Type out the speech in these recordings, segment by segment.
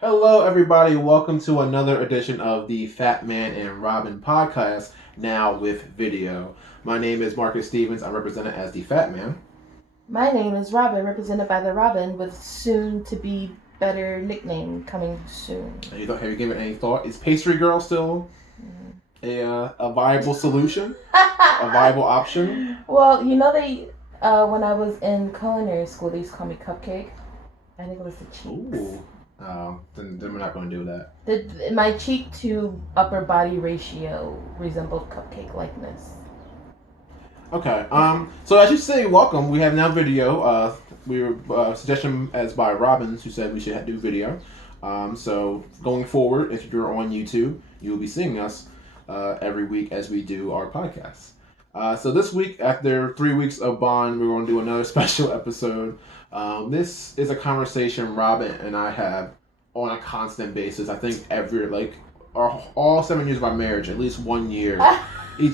Hello, everybody. Welcome to another edition of the Fatman and Robyn podcast, now with video. My name is Marcus Stevens. I'm represented as the Fat Man. My name is Robyn, represented by the Robyn, with soon to be better nickname coming soon. Have you given it any thought? Is Pastry Girl still a viable solution? A viable option? Well, they when I was in culinary school, they used to call me Cupcake. I think it was the cheeks. Ooh. Then we're not going to do that. My cheek to upper body ratio resembled cupcake likeness. Okay. So as you say, welcome. We have now video. We were suggestion as by Robbins, who said we should do video. So going forward, if you're on YouTube, you will be seeing us every week as we do our podcasts. So this week, after 3 weeks of Bond, we're going to do another special episode. This is a conversation Robyn and I have on a constant basis. I think all 7 years of our marriage, at least 1 year,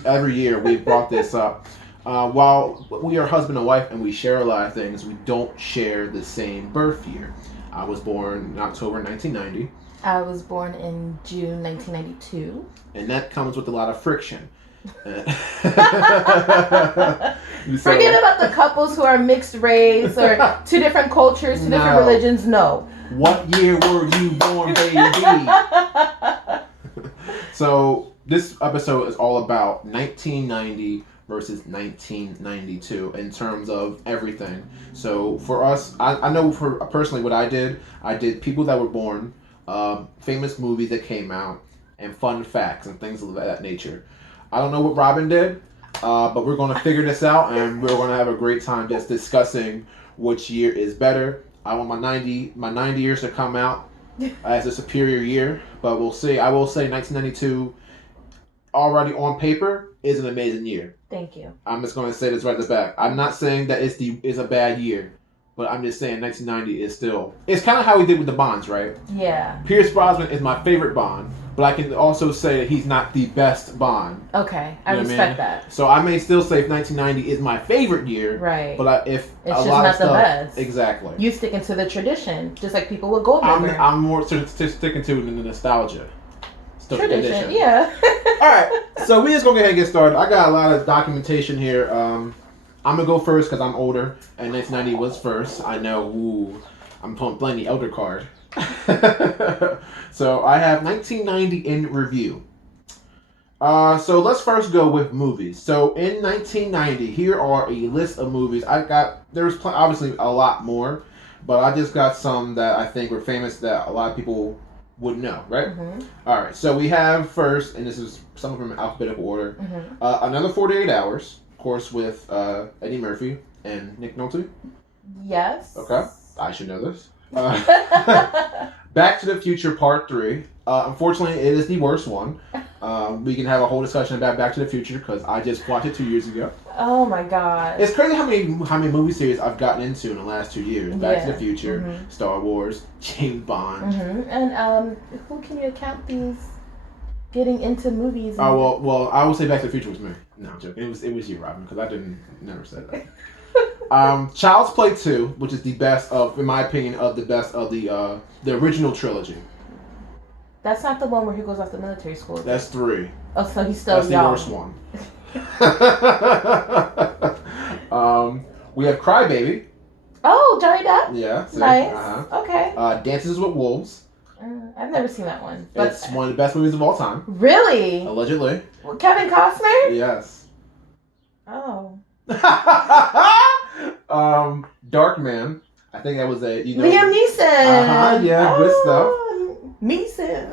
every year we've brought this up. While we are husband and wife and we share a lot of things, we don't share the same birth year. I was born in October 1990. I was born in June 1992. And that comes with a lot of friction. Forget about the couples who are mixed race or two different cultures, two different religions. No. What year were you born, baby? So this episode is all about 1990 versus 1992 in terms of everything. So for us, I know for personally what I did people that were born, famous movies that came out, and fun facts and things of that nature. I don't know what Robyn did, but we're going to figure this out, and we're going to have a great time just discussing which year is better. I want my 90 years to come out as a superior year, but we'll see. I will say 1992, already on paper, is an amazing year. Thank you. I'm just going to say this right at the back. I'm not saying that it's a bad year, but I'm just saying 1990 is still... It's kind of how we did with the Bonds, right? Yeah. Pierce Brosnan is my favorite Bond, but I can also say that he's not the best Bond. Okay, I respect that. So I may still say 1990 is my favorite year, right? But it's just not the best. Exactly. You sticking to the tradition, just like people with Goldberger. I'm more sticking to the nostalgia. Still tradition, yeah. All right, so we just gonna go ahead and get started. I got a lot of documentation here. I'm gonna go first because I'm older, and 1990 was first. I know. Ooh, I'm playing the elder card. So I have 1990 in review. So let's first go with movies. So in 1990, here are a list of movies. There's obviously a lot more, but I just got some that I think were famous that a lot of people would know, right? Mm-hmm. All right. So we have first, and this is some of them in alphabetical order. Mm-hmm. Another 48 Hours, of course, with Eddie Murphy and Nick Nolte. Yes. Okay, I should know this. Back to the Future Part 3. Unfortunately, it is the worst one. We can have a whole discussion about Back to the Future because I just watched it 2 years ago. Oh my god! It's crazy how many movie series I've gotten into in the last 2 years. Back to the Future, mm-hmm. Star Wars, James Bond. Mm-hmm. And who can you account these getting into movies? Oh well, I would say Back to the Future was me. No, I'm joking. It was you, Robyn, because I never said that. Child's Play 2, which is the best of, in my opinion, of the best of the original trilogy. That's not the one where he goes off to military school. That's 3. Oh, so he's still young. That's the worst one. We have Crybaby. Oh, Johnny Depp? Yeah. See? Nice. Uh-huh. Okay. Dances with Wolves. I've never seen that one. But It's one of the best movies of all time. Really? Allegedly. Kevin Costner? Yes. Oh. Dark Man. I think that was Liam Neeson. Yeah, good stuff. Neeson.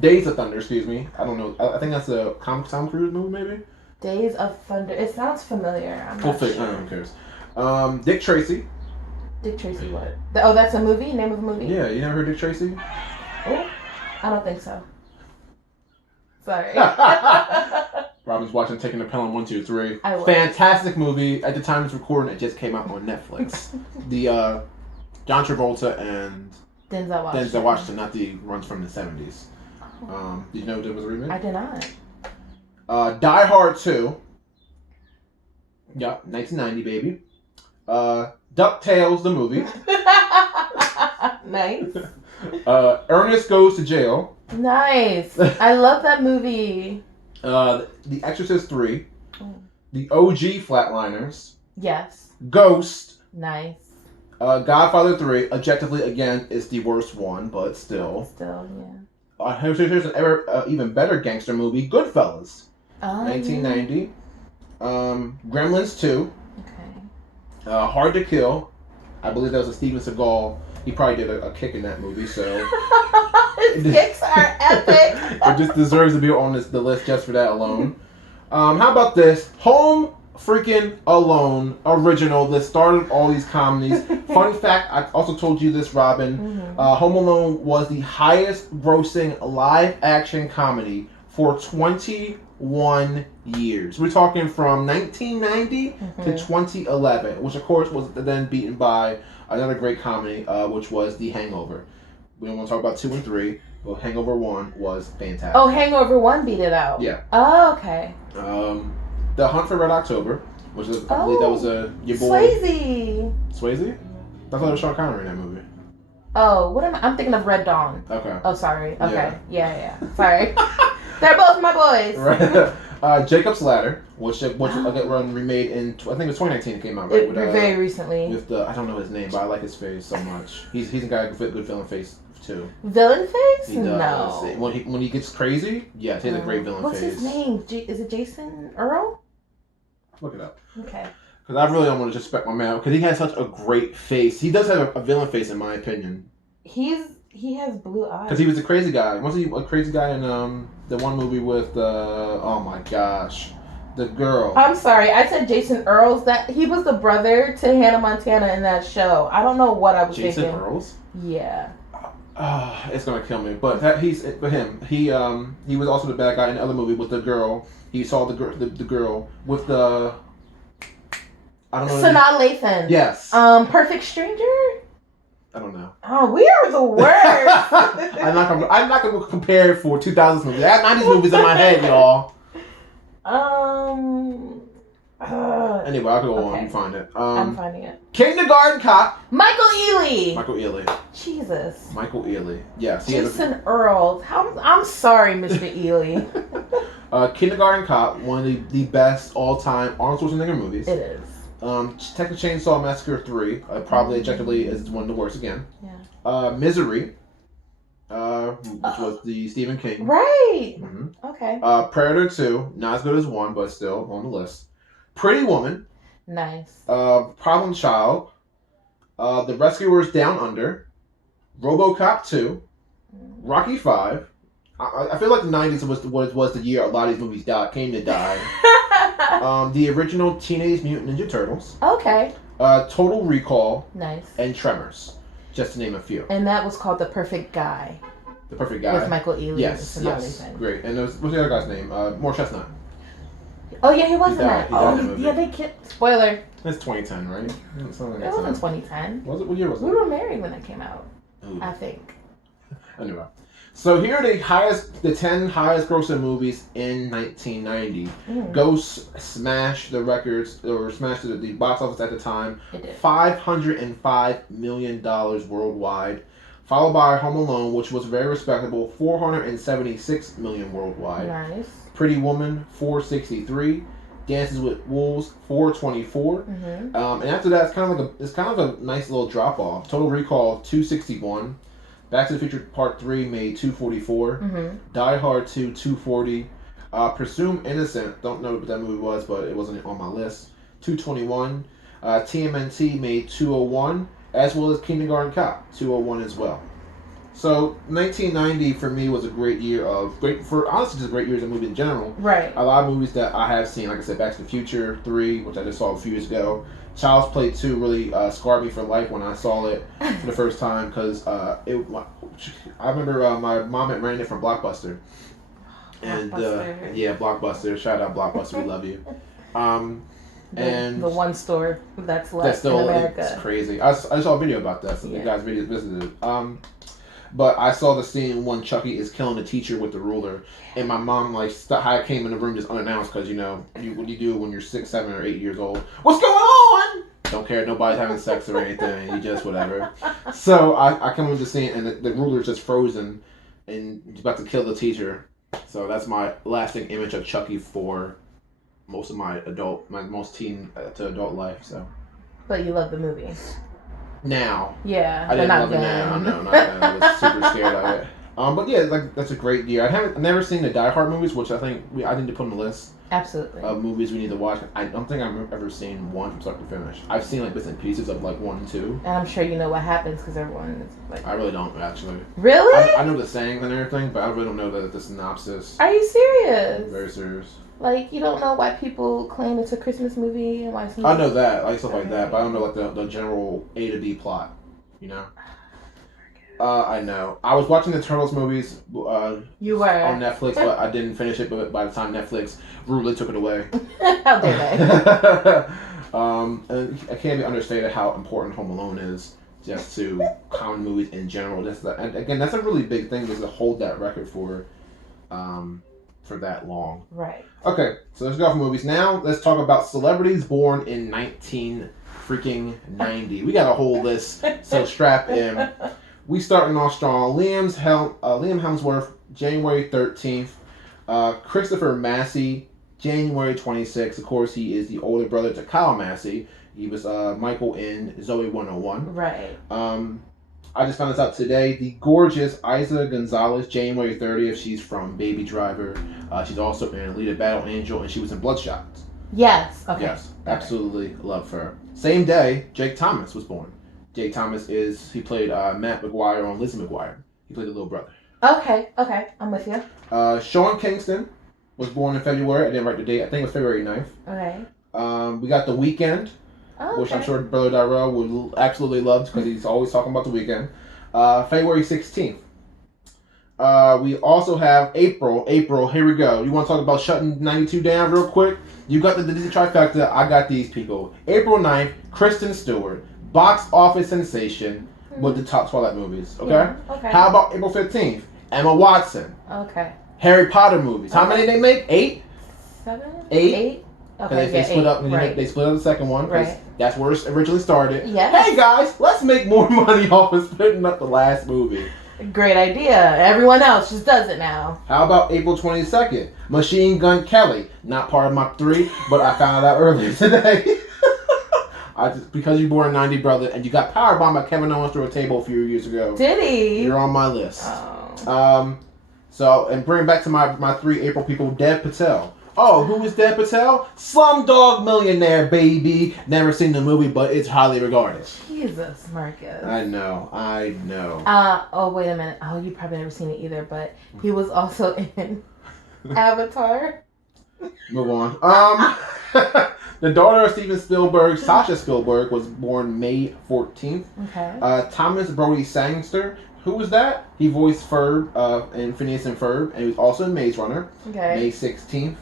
Days of Thunder, excuse me. I don't know. I think that's a Tom Cruise movie, maybe? Days of Thunder. It sounds familiar. I'm not sure. Who cares? Dick Tracy. Dick Tracy what? That's a movie? Name of a movie? Yeah, you never heard Dick Tracy? Oh, I don't think so. Sorry. Robyn's watching Taking the Pelham 1, 2, 3. I was. Fantastic movie. At the time it's recording, it just came out on Netflix. The John Travolta and Denzel Washington, not the runs from the 70s. Did you know there was a remake? I did not. Die Hard 2. Yeah, 1990, baby. DuckTales, the movie. Ernest Goes to Jail. Nice. I love that movie. The Exorcist 3. The OG Flatliners. Yes. Ghost. Nice. Godfather 3. Objectively, again, is the worst one, but still. Still, yeah. Here's an even better gangster movie, Goodfellas. 1990. Gremlins 2. Okay. Hard to Kill. I believe that was a Steven Seagal. He probably did a kick in that movie, so His kicks are epic. it just deserves to be on the list just for that alone. How about this? Home freaking Alone original that started all these comedies. Fun fact, I also told you this, Robyn. Mm-hmm. Home Alone was the highest grossing live action comedy for 21 years. We're talking from 1990 to 2011, which of course was then beaten by another great comedy, which was The Hangover. We don't want to talk about 2 and 3, but Hangover 1 was fantastic. Oh, Hangover 1 beat it out. Yeah. Oh, okay. The Hunt for Red October, which is, I believe that was your boy Swayze. I thought it was Sean Connery in that movie. Oh, what am I'm thinking of Red Dawn. Okay. Oh, sorry. Okay. Yeah. Sorry. They're both my boys. Right. Jacob's Ladder, which again remade in I think it was 2019. It came out right very recently. With I don't know his name, but I like his face so much. He's a guy with good villain face too. Villain face? He does. No. When he gets crazy, yes, he has a great villain face. What's his name? Is it Jason Earl? Look it up. Okay. Because I really don't want to disrespect my man, because he has such a great face. He does have a villain face, in my opinion. He has blue eyes. Because he was a crazy guy. Wasn't he a crazy guy in the one movie with oh my gosh, the girl? I'm sorry, I said Jason Earls. That he was the brother to Hannah Montana in that show. I don't know what I was thinking. Jason Earls? Yeah. It's gonna kill me. But he was also the bad guy in the other movie with the girl. He saw the girl with the I don't know. Sanaa Lathan. Yes. Perfect Stranger. I don't know. Oh, we are the worst. I'm not gonna compare for 2000s movies. I have 90s movies in my head, y'all. Anyway, I'll go on and find it. I'm finding it. Kindergarten Cop. Michael Ealy. Michael Ealy. Jesus. Michael Ealy. Yes. Jason Earls. I'm sorry, Mr. Ealy. Kindergarten Cop, one of the best all-time Arnold Schwarzenegger movies. It is. Texas Chainsaw Massacre 3, probably objectively is one of the worst again. Yeah. Misery, which was the Stephen King. Right. Mm-hmm. Okay. Predator 2, not as good as 1, but still on the list. Pretty Woman. Nice. Problem Child. The Rescuers Down Under. RoboCop 2. Rocky 5. I feel like the 90s was the year a lot of these movies came to die. The original Teenage Mutant Ninja Turtles. Okay. Total Recall. Nice. And Tremors, just to name a few. And that was called The Perfect Guy. The Perfect Guy. With Michael Ealy. Yes. Great. And what's the other guy's name? More Chestnut. Oh yeah, he was in that. Yeah, they killed. Spoiler. That's 2010, right? It wasn't 2010. Was it? What year was it? We were married when that came out. Ooh. I think. Anyway. So here are the 10 highest grossing movies in 1990. Ghost smashed the records, or smashed the box office at the time. It did. $505 million worldwide. Followed by Home Alone, which was very respectable, $476 million worldwide. Nice. Pretty Woman, $463. Dances with Wolves, $424. And after that, it's kind of a nice little drop off. Total Recall, $261. Back to the Future Part 3 made $244. Die Hard 2, $240. Presumed Innocent, don't know what that movie was, but it wasn't on my list. $221. TMNT made $201, as well as Kindergarten Cop, $201 as well. So 1990 for me was a great year honestly just great years of movies in general. Right. A lot of movies that I have seen, like I said, Back to the Future 3, which I just saw a few years ago. Child's Play 2 really scarred me for life when I saw it for the first time, because I remember my mom had rented it from Blockbuster. And Blockbuster. Shout out Blockbuster, we love you. And the one store that's left in America. It's crazy. I saw a video about that. So the guys visited. But I saw the scene when Chucky is killing the teacher with the ruler, and my mom came in the room just unannounced, because what do you do when you're 6, 7, or 8 years old? What's going on? Don't care if nobody's having sex or anything. He just whatever. So I come into the scene and the ruler's just frozen and he's about to kill the teacher. So that's my lasting image of Chucky for most of my most teen to adult life. So. But you love the movie. Now. Yeah. I didn't love it now. No, not then. I was super scared of it. But yeah, like that's a great year. I've never seen the Die Hard movies, which I need to put on the list. Absolutely. Of movies we need to watch. I don't think I've ever seen one from start to finish. I've seen like bits and pieces of like 1 and 2. And I'm sure you know what happens because everyone is like. I really don't actually. Really? I know the sayings and everything, but I really don't know the synopsis. Are you serious? I'm very serious. Like you don't know why people claim it's a Christmas movie and why it's. I know that, like stuff like that, but I don't know like the general A to B plot. You know. I know. I was watching the Turtles movies. You were on Netflix, but I didn't finish it. But by the time Netflix rudely took it away. How dare they? And it can't be understated how important Home Alone is just to common movies in general. And again, that's a really big thing is to hold that record for that long. Right. Okay, so let's go for movies now. Let's talk about celebrities born in 1990. We got a whole list, so strap in. We starting off strong. Liam Hemsworth, January 13th. Christopher Massey, January 26th. Of course, he is the older brother to Kyle Massey. He was Michael in Zoe 101. Right. I just found this out today. The gorgeous Isa Gonzalez, January 30th. She's from Baby Driver. She's also in Alita Battle Angel, and she was in Bloodshot. Yes. Okay. Yes, absolutely love her. Same day, Jake Thomas was born. Jake Thomas he played Matt McGuire on Lizzie McGuire. He played the little brother. Okay, I'm with you. Sean Kingston was born in February. I didn't write the date. I think it was February 9th. Okay. We got The Weeknd, which I'm sure Brother Darrell would absolutely love because he's always talking about The Weeknd. February 16th. We also have April. Here we go. You want to talk about shutting 92 down real quick? You got the Disney trifecta. I got these people. April 9th, Kristen Stewart. Box office sensation with the top Twilight movies. Okay? Yeah, okay. How about April 15th? Emma Watson. Okay. Harry Potter movies. How many they make? 8? 7? 8? Okay, they split up. Right. They split up the second one. Right. That's where it originally started. Yes. Hey guys, let's make more money off of splitting up the last movie. Great idea. Everyone else just does it now. How about April 22nd? Machine Gun Kelly. Not part of my 3, but I found out earlier today. Because you born in 90, brother, and you got powered by Kevin Owens through a table a few years ago. Did he? You're on my list. Oh. So, and bring back to my 3 April people, Dev Patel. Oh, who is Dev Patel? Slumdog Millionaire, baby. Never seen the movie, but it's highly regarded. Jesus, Marcus. I know. Oh, wait a minute. Oh, you probably never seen it either, but he was also in Avatar. Move on. The daughter of Steven Spielberg, Sasha Spielberg, was born May 14th. Okay. Thomas Brody Sangster. Who was that? He voiced Ferb in Phineas and Ferb, and he was also in Maze Runner. Okay. May 16th.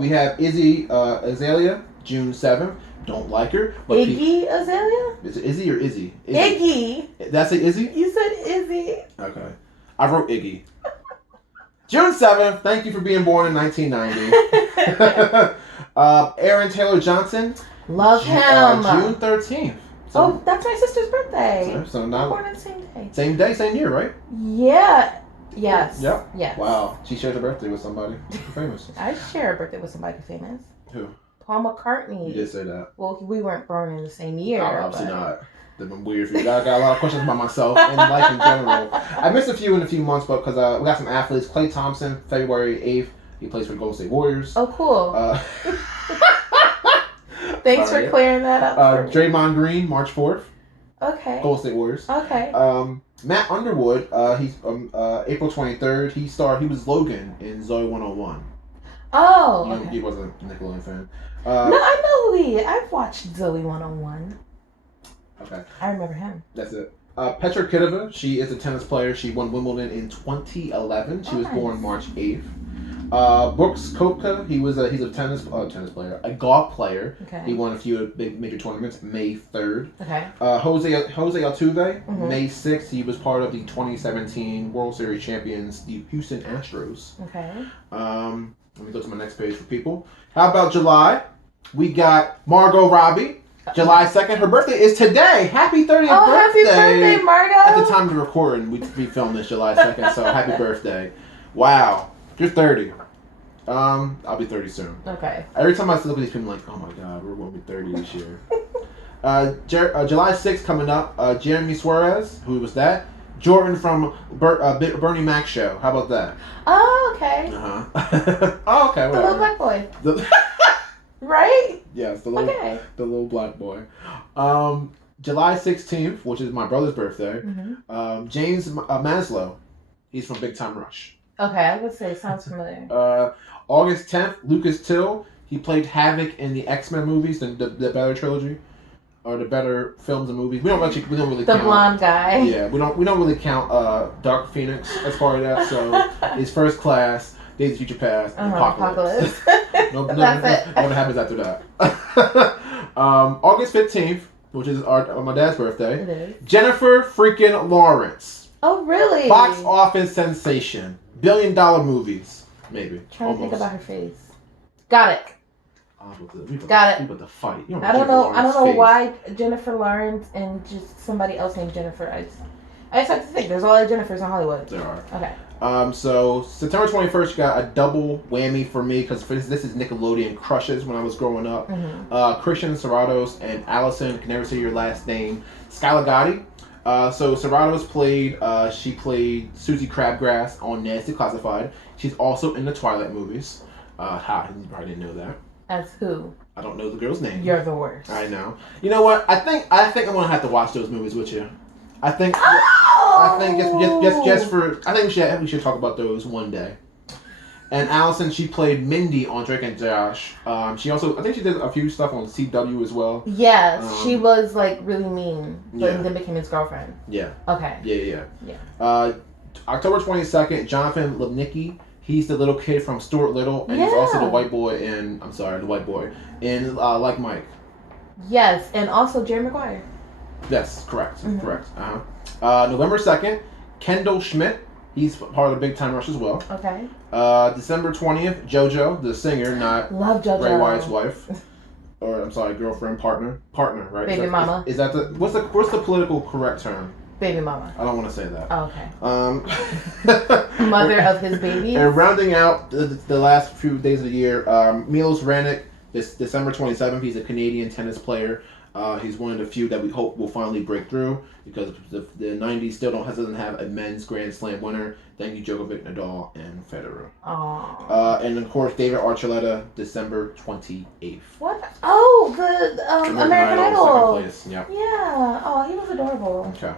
We have Izzy Azalea, June 7th. Don't like her. But Iggy Azalea? Is it Izzy or Izzy? Iggy. That's it, Izzy? You said Izzy. Okay. I wrote Iggy. June 7th. Thank you for being born in 1990. Aaron Taylor Johnson. Love him. June 13th. So, that's my sister's birthday. So now, born on the same day. Same day, same year, right? Yeah. Yes. Yep. Yes. Wow. She shares her birthday with somebody famous. I share a birthday with somebody famous. Who? Paul McCartney. You did say that. Well, we weren't born in the same year. Obviously not. They've been weird for you. I got a lot of questions about myself and life in general. I missed a few in a few months, but because we got some athletes. Klay Thompson, February 8th. He plays for the Golden State Warriors. Oh, cool. Thanks for clearing that up. Draymond Green, March 4th. Okay. Golden State Warriors. Okay. Matt Underwood, he's April 23rd. He was Logan in Zoe 101. Oh, okay. He wasn't a Nickelodeon fan. No, I know who he is. I've watched Zoe 101. Okay. I remember him. That's it. Petra Kvitova, she is a tennis player. She won Wimbledon in 2011. She was born March 8th. Brooks Koepka, he's a tennis player, a golf player. Okay. He won a few big major tournaments. May 3rd. Okay. Jose Altuve, May 6th. He was part of the 2017 World Series champions, the Houston Astros. Okay. Let me go to my next page for people. How about July? We got Margot Robbie. July 2nd, her birthday is today. Happy 30th Oh, birthday. happy birthday, Margo. At the time of the recording, we filmed this July 2nd, so happy birthday. Wow. You're 30. I'll be 30 soon. Okay. Every time I look at these people, I'm like, oh my god, we're going to be 30 this year. July 6th coming up, Jeremy Suarez, who was that? Jordan from Bernie Mac show. How about that? Oh, okay. Oh, okay, The whatever. little black boy. Right? Yes, the little black boy. July 16th, which is my brother's birthday, James Maslow. He's from Big Time Rush. Okay, I would say sounds familiar. August 10th, Lucas Till. He played Havoc in the X-Men movies, the better trilogy, or the better films and movies. We don't really The count. blonde guy. Yeah, we don't really count Dark Phoenix as part of that. So it's First Class, Days of Future Past, and Apocalypse. That's it. Nothing happens after that. August 15th, which is my dad's birthday. It is. Jennifer freaking Lawrence. Oh, really? Box office sensation. $1 billion movies. Maybe. Trying to think about her face. Got it. Got it. We about to fight. I don't know why Jennifer Lawrence and just somebody else named Jennifer. I just have to think. There's a lot of Jennifers in Hollywood. There are. Okay. So September 21st, you got a double whammy for me because this is Nickelodeon crushes when I was growing up. Christian Serratos and Allison, I can never say your last name, Scaligati. So Serratos she played Susie Crabgrass on Nasty Classified. She's also in the Twilight movies. You probably didn't know that. As who? I don't know the girl's name. You're the worst. I know. You know what? I think I'm gonna have to watch those movies with you. I think we should talk about those one day. And Allison, she played Mindy on Drake and Josh. She also, I think she did a few stuff on CW as well. Yes, she was like really mean, but then became his girlfriend. Yeah. Okay. Yeah. October 22nd, Jonathan Lipnicki. He's the little kid from Stuart Little, and he's also the white boy in Like Mike. Yes, and also Jerry Maguire. Yes, correct. Correct. November 2nd, Kendall Schmidt. He's part of the Big Time Rush as well. Okay. December 20th, JoJo, the singer, not Love JoJo. Bray Wyatt's wife. Or, I'm sorry, girlfriend, partner, right? Baby mama. Is that what's the political correct term? Baby mama. I don't want to say that. Oh, okay. Mother of his baby. And rounding out the last few days of the year, Milos Raonic, this December 27th, he's a Canadian tennis player. He's one of the few that we hope will finally break through because the 90s still doesn't have a men's Grand Slam winner. Thank you, Djokovic, Nadal, and Federer. Aww. And of course, David Archuleta, December 28th. What? Oh, the American Idol. Second place. Yep. Yeah. Oh, he was adorable. Okay.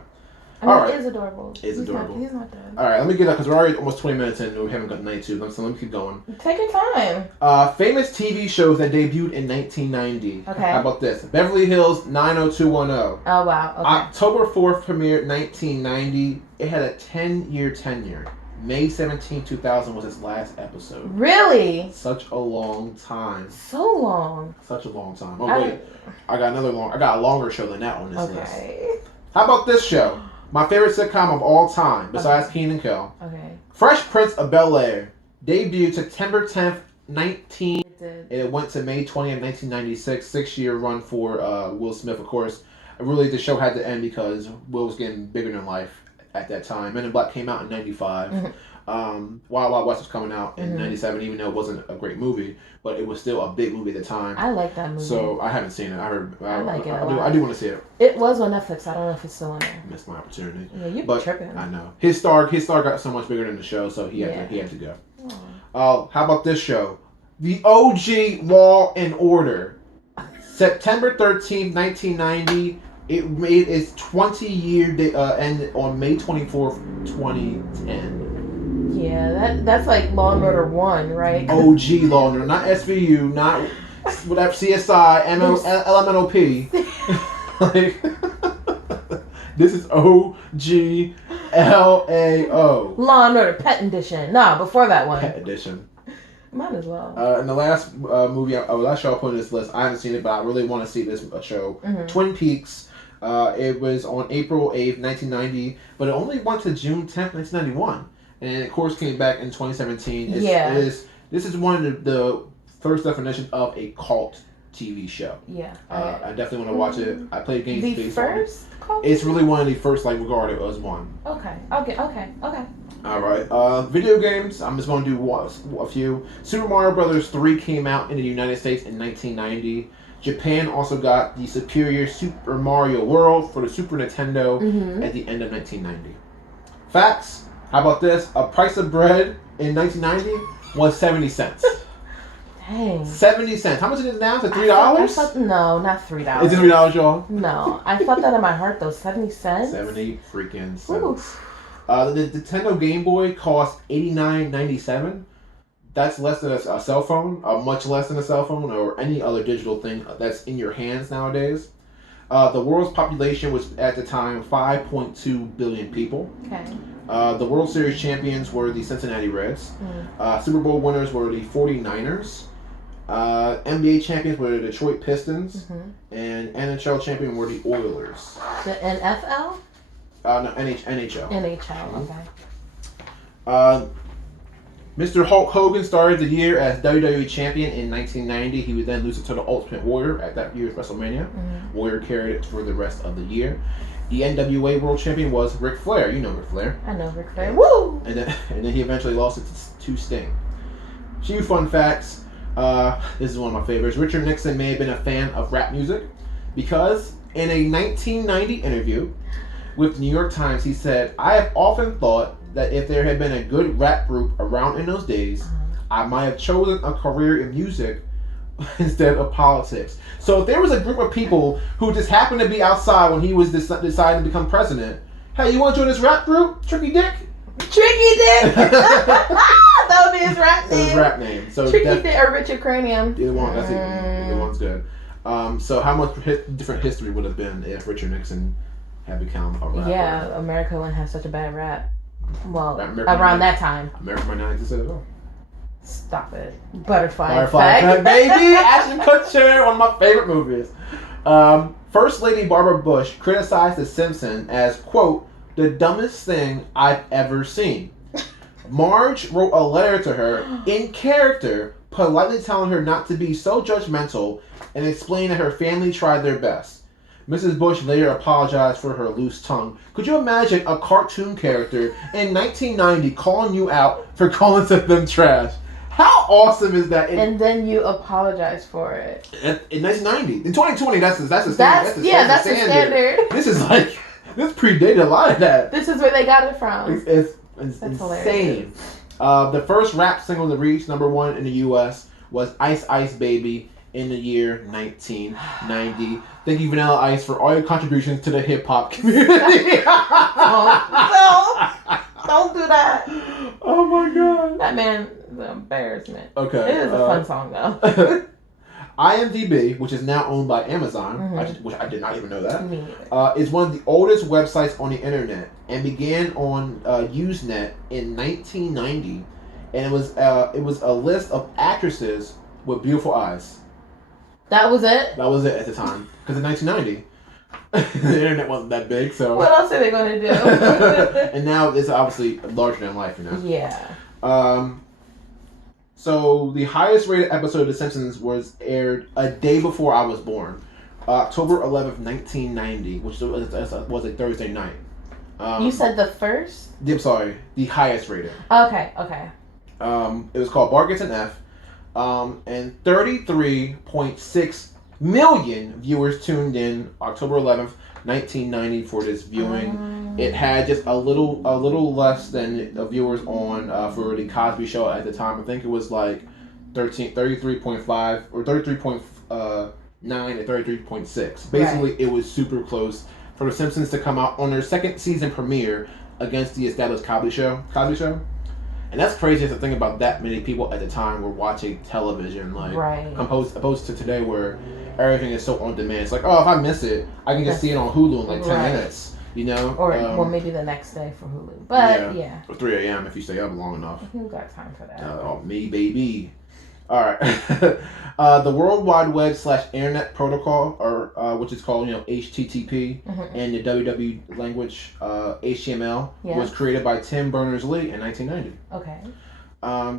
He is adorable. He's adorable. He's not dead. All right, let me get up because we're already almost 20 minutes in and we haven't got 92. So let me keep going. Take your time. Famous TV shows that debuted in 1990. Okay. How about this? Beverly Hills 90210. Oh, wow. Okay. October 4th premiered 1990. It had a 10-year tenure. May 17, 2000 was its last episode. Really? Such a long time. So long. Such a long time. Oh, wait. I got a longer show than that on this list. Okay. How about this show? My favorite sitcom of all time, besides Kenan and Kel. Okay. Fresh Prince of Bel-Air. Debuted September 10th, and it went to May 20th, 1996. 6-year run for Will Smith, of course. Really, the show had to end because Will was getting bigger than life at that time. Men in Black came out in 95. Wild Wild West was coming out in 97, even though it wasn't a great movie. But it was still a big movie at the time. I like that movie. So I haven't seen it. I like it a lot. I do want to see it. It was on Netflix. I don't know if it's still on there. Missed my opportunity. Yeah, you're tripping. I know. His star got so much bigger than the show, so he had to go. How about this show? The OG Law and Order. September 13th, 1990. It made its 20-year end on May 24th, 2010. Yeah, that's like Law and Order 1, right? OG Law and Order, not SVU, not whatever, CSI, LMNOP. This is OG LAO. Law and Order Pet Edition. Nah, before that one. Pet Edition. Might as well. And the last last show I put on this list, I haven't seen it, but I really want to see this show. Twin Peaks. It was on April 8th, 1990, but it only went to June 10th, 1991. And of course came back in 2017. This is one of the first definitions of a cult TV show. Yeah. I definitely want to watch it. I played games the based first on it. It's really one of the first, like, regarded as one. Okay. Alright. Video games. I'm just going to do a few. Super Mario Brothers 3 came out in the United States in 1990. Japan also got the superior Super Mario World for the Super Nintendo at the end of 1990. Facts. How about this? A price of bread in 1990 was 70 cents. Dang. 70 cents. How much is it now? Is it $3? No, not $3. Is it $3, y'all? No. I felt that in my heart, though. 70 cents? 70 freaking cents. The Nintendo Game Boy cost $89.97. That's less than a cell phone, much less than a cell phone or any other digital thing that's in your hands nowadays. The world's population was at the time 5.2 billion people. Okay. The World Series champions were the Cincinnati Reds. Super Bowl winners were the 49ers. NBA champions were the Detroit Pistons. And NHL champion were the Oilers. The NFL? No, NHL. NHL, okay. Mr. Hulk Hogan started the year as WWE Champion in 1990. He would then lose it to the Ultimate Warrior at that year's WrestleMania. Warrior carried it for the rest of the year. The NWA World Champion was Ric Flair. You know Ric Flair. I know Ric Flair. Woo! And then he eventually lost it to Sting. Few fun facts. This is one of my favorites. Richard Nixon may have been a fan of rap music because in a 1990 interview with the New York Times, he said, "I have often thought that if there had been a good rap group around in those days, I might have chosen a career in music instead of politics." So if there was a group of people who just happened to be outside when he was deciding to become president, hey, you want to join this rap group, Tricky Dick? Tricky Dick! That would be his rap name. His rap name. So Tricky Dick or Richard Cranium. Either one. That's either one's good. So how much different history would have been if Richard Nixon had become a rapper? Yeah, America wouldn't have such a bad rap. Well, America around that time. America might not exist at all. Stop it. Butterfly Effect, baby! Ashton Kutcher, one of my favorite movies. First Lady Barbara Bush criticized The Simpsons as, quote, the dumbest thing I've ever seen. Marge wrote a letter to her in character, politely telling her not to be so judgmental and explaining that her family tried their best. Mrs. Bush later apologized for her loose tongue. Could you imagine a cartoon character in 1990 calling you out for calling them trash? How awesome is that? And then you apologize for it. In 1990. In 2020, that's the standard. That's the standard. This is like, this predated a lot of that. This is where they got it from. It's insane. The first rap single to reach #1 in the U.S. was Ice Ice Baby in the year 1990. Thank you, Vanilla Ice, for all your contributions to the hip-hop community. Don't do that. Oh my god. That man is an embarrassment. Okay. It is a fun song, though. IMDb, which is now owned by Amazon, which I did not even know that, Me neither. is one of the oldest websites on the internet and began on Usenet in 1990. And it was a list of actresses with beautiful eyes. That was it? That was it at the time. Because in 1990, the internet wasn't that big, so... What else are they going to do? And now it's obviously larger than life, you know? Yeah. So the highest rated episode of The Simpsons was aired a day before I was born. October 11th, 1990, which was a Thursday night. You said the first? I'm sorry, the highest rated. Okay. It was called Bart Gets an F. And 33.6 million viewers tuned in October 11th, 1990 for this viewing. It had just a little less than the viewers on for the Cosby Show at the time. I think it was like 33.5 or 33.9 and 33.6. Basically, it was super close for The Simpsons to come out on their second season premiere against the established Cosby Show. And that's crazy to think about that many people at the time were watching television, like opposed to today where everything is so on demand. It's like, oh, if I miss it, I can just see it on Hulu in like 10 minutes, you know? Or maybe the next day for Hulu. But yeah. Or 3 a.m. if you stay up long enough. Who got time for that? Oh, me, baby. All right. The World Wide Web / Internet Protocol, or which is called, HTTP, and the WW language, HTML, was created by Tim Berners-Lee in 1990. Okay.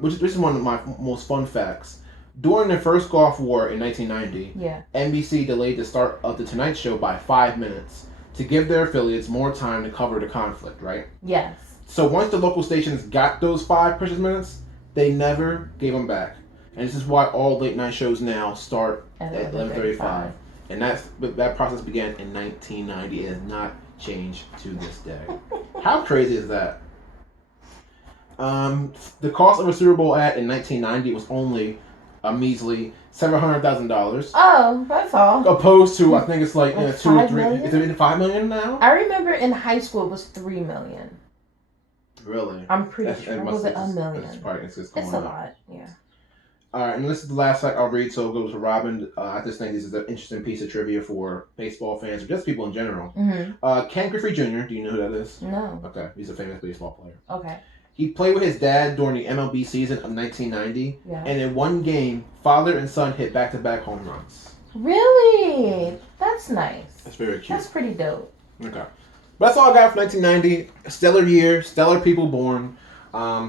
This is one of my most fun facts. During the first Gulf War in 1990, Yeah. NBC delayed the start of The Tonight Show by 5 minutes to give their affiliates more time to cover the conflict, right? Yes. So once the local stations got those 5 precious minutes, they never gave them back. And this is why all late night shows now start at 11:35. And that process began in 1990. It has not changed to this day. How crazy is that? The cost of a Super Bowl ad in 1990 was only a measly $700,000. Oh, that's all. Opposed to, I think it's like 2 or 3. million? Is it $5 million now? I remember in high school it was $3 million. Really? I'm pretty sure. Was it $1 million? It's a up. lot, yeah. Alright, and this is the last fact I'll read, so it goes to Robyn. I just think this is an interesting piece of trivia for baseball fans, or just people in general. Mm-hmm. Ken Griffey Jr., do you know who that is? No. Okay, he's a famous baseball player. Okay. He played with his dad during the MLB season of 1990, yeah. And in one game, father and son hit back-to-back home runs. Really? That's nice. That's very cute. That's pretty dope. Okay. But that's all I got for 1990. A stellar year, stellar people born.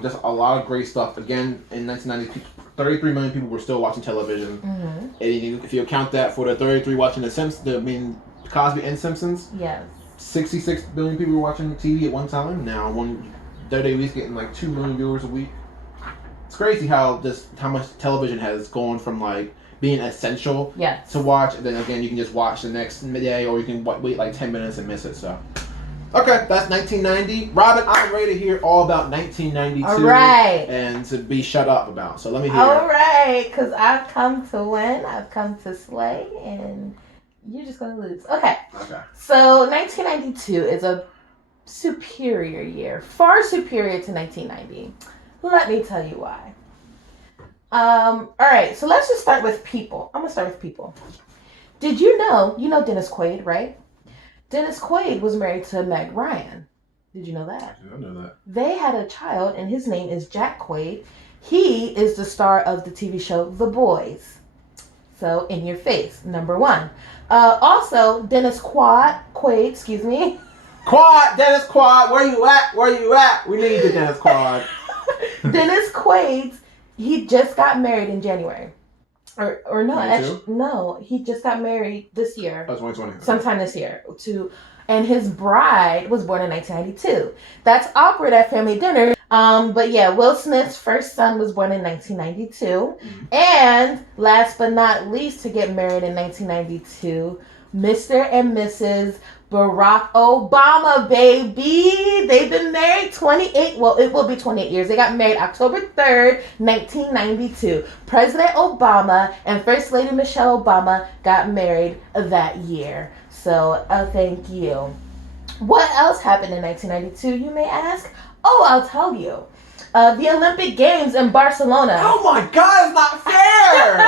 Just a lot of great stuff. Again, in 1990, 33 million people were still watching television. Mm-hmm. And if you account that for the 33 watching Cosby and Simpsons, yes, 66 billion people were watching TV at one time. Now, one WWE's getting like 2 million viewers a week. It's crazy how much television has gone from like being essential yes. to watch, and then again you can just watch the next day, or you can wait like 10 minutes and miss it. So. Okay, that's 1990. Robyn, I'm ready to hear all about 1992. All right. And to be shut up about. So let me hear. All right, because I've come to win. I've come to slay, and you're just going to lose. Okay. So 1992 is a superior year. Far superior to 1990. Let me tell you why. All right, so let's just start with people. I'm going to start with people. Did you know Dennis Quaid, right? Dennis Quaid was married to Meg Ryan. Did you know that? I didn't know that. They had a child, and his name is Jack Quaid. He is the star of the TV show The Boys. So, in your face, number one. Also, Dennis Quaid, excuse me. Dennis Quaid, where you at? Where you at? We need the Dennis Quaid. Dennis Quaid, he just got married in January. Or no, actually, no, he just got married this year. Oh, 2020. Sometime this year. And his bride was born in 1992. That's awkward at family dinner. But yeah, Will Smith's first son was born in 1992. Mm-hmm. And last but not least, to get married in 1992, Mr. and Mrs. Barack Obama, baby. They've been married it will be 28 years. They got married October 3rd, 1992. President Obama and First Lady Michelle Obama got married that year. So, thank you. What else happened in 1992, you may ask? Oh, I'll tell you. The Olympic Games in Barcelona. Oh my God, it's not fair!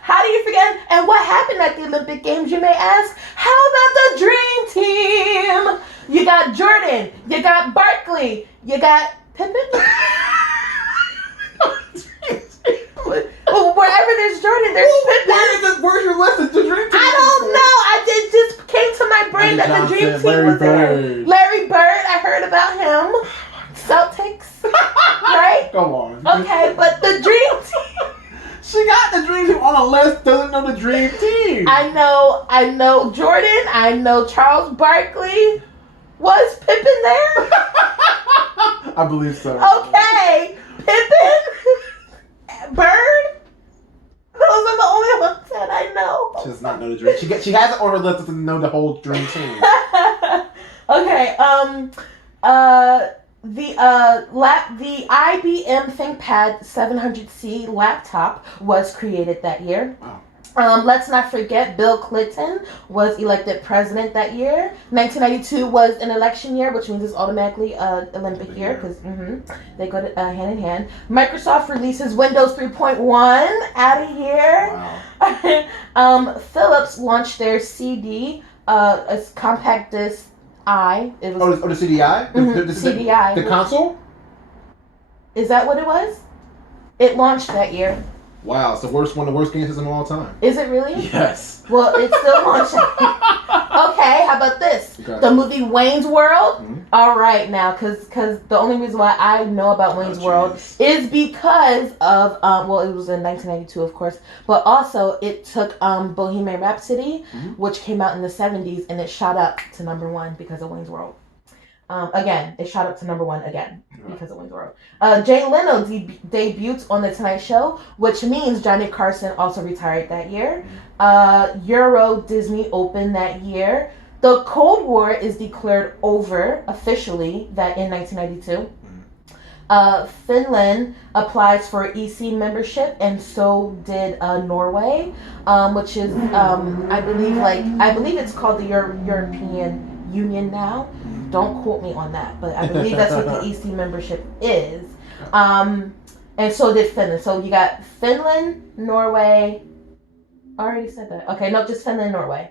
How do you forget? And what happened at the Olympic Games, you may ask? How about the Dream Team? You got Jordan, you got Barkley, you got Pippen? Wherever there's Jordan, there's Pippen. Where's your list of the Dream Team? I don't know. It just came to my brain that the Dream Team was there. Larry Bird, I heard about him. Celtics, right? Go on. Okay, but the Dream Team. She got the Dream Team on a list, doesn't know the Dream Team. I know Jordan. I know Charles Barkley. Was Pippen there? I believe so. Okay, Pippen, Bird. Those are the only ones that I know. She does not know the Dream. She has it on her list, doesn't know the whole Dream Team. Okay. The IBM ThinkPad 700C laptop was created that year. Wow. Let's not forget Bill Clinton was elected president that year. 1992 was an election year, which means it's automatically Olympic year because they go hand in hand. Microsoft releases Windows 3.1 out of here. Wow. Philips launched their CD, a compact disc. The CDI? The CDI. The console? Is that what it was? It launched that year. Wow, it's one of the worst game systems of all time. Is it really? Yes. Well, it's still launching. Okay, how about this? Okay. The movie Wayne's World. Mm-hmm. All right, now, because the only reason why I know about Wayne's World is because of well, it was in 1992, of course, but also it took Bohemian Rhapsody, which came out in the 70s, and it shot up to #1 because of Wayne's World. Again, it shot up to #1 again because of Wayne's World. Jay Leno debuts on The Tonight Show, which means Johnny Carson also retired that year. Euro Disney opened that year. The Cold War is declared over officially that in 1992. Finland applies for EC membership, and so did Norway, which is I believe it's called the European Union now. Don't quote me on that, but I believe that's what the EC membership is. And so did Finland. So you got Finland, Norway. I already said that. Okay, no, just Finland and Norway.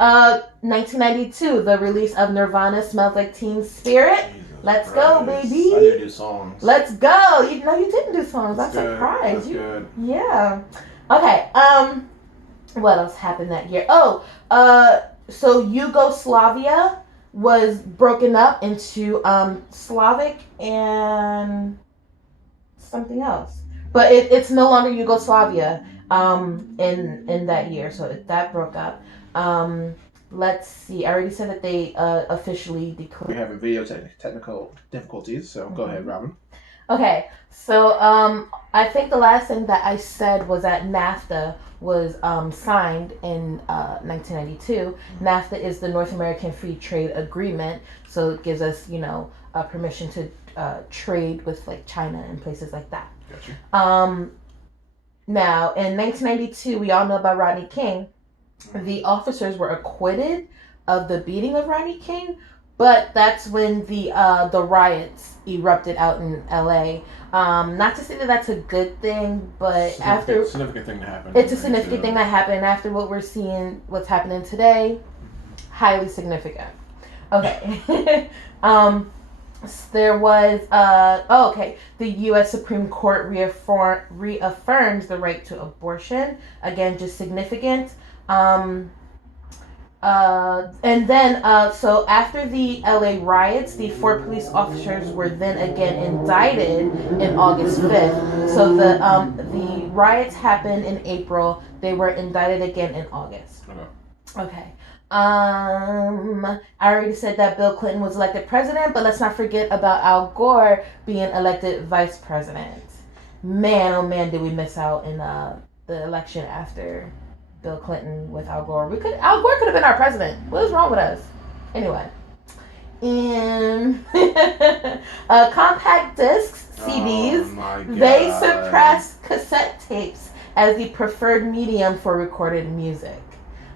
1992, the release of Nirvana, Smells Like Teen Spirit. Let's go, baby. I didn't do songs. Let's go. You didn't do songs. I'm good. surprised. That's good. Yeah. Okay. What else happened that year? So Yugoslavia was broken up into Slavic and something else, but it's no longer Yugoslavia in that year, so that broke up. Let's see, I already said that they officially declared. We're having video technical difficulties, so go ahead, Robyn. Okay, so I think the last thing that I said was that NAFTA was signed in 1992. NAFTA is the North American Free Trade Agreement, so it gives us, permission to trade with like China and places like that. Gotcha. Now, in 1992, we all know about Rodney King. The officers were acquitted of the beating of Rodney King, but that's when the riots erupted out in LA. Not to say that that's a good thing, but significant thing to happen. It's a significant thing that happened after what we're seeing, what's happening today. Highly significant. Okay. There was the U.S. Supreme Court reaffirms the right to abortion. Again, just significant. And then so after the LA riots, the 4 police officers were then again indicted in August 5th. So the riots happened in April. They were indicted again in August. Okay. I already said that Bill Clinton was elected president, but let's not forget about Al Gore being elected vice president. Man, oh man, did we miss out in the election after Bill Clinton with Al Gore. Al Gore could have been our president. What is wrong with us? Anyway. Compact discs, CDs, they suppressed cassette tapes as the preferred medium for recorded music,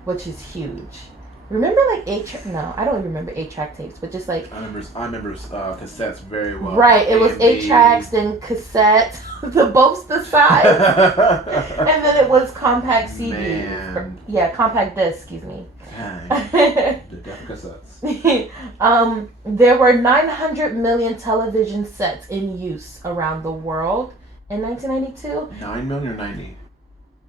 which is huge. Remember like 8-track? No, I don't remember 8-track tapes, but just like... I remember cassettes very well. Right, it was 8 tracks, then cassette, both the sides. And then it was compact CD. Man. Yeah, compact disc, excuse me. The cassettes. There were 900 million television sets in use around the world in 1992. 9 million or 90?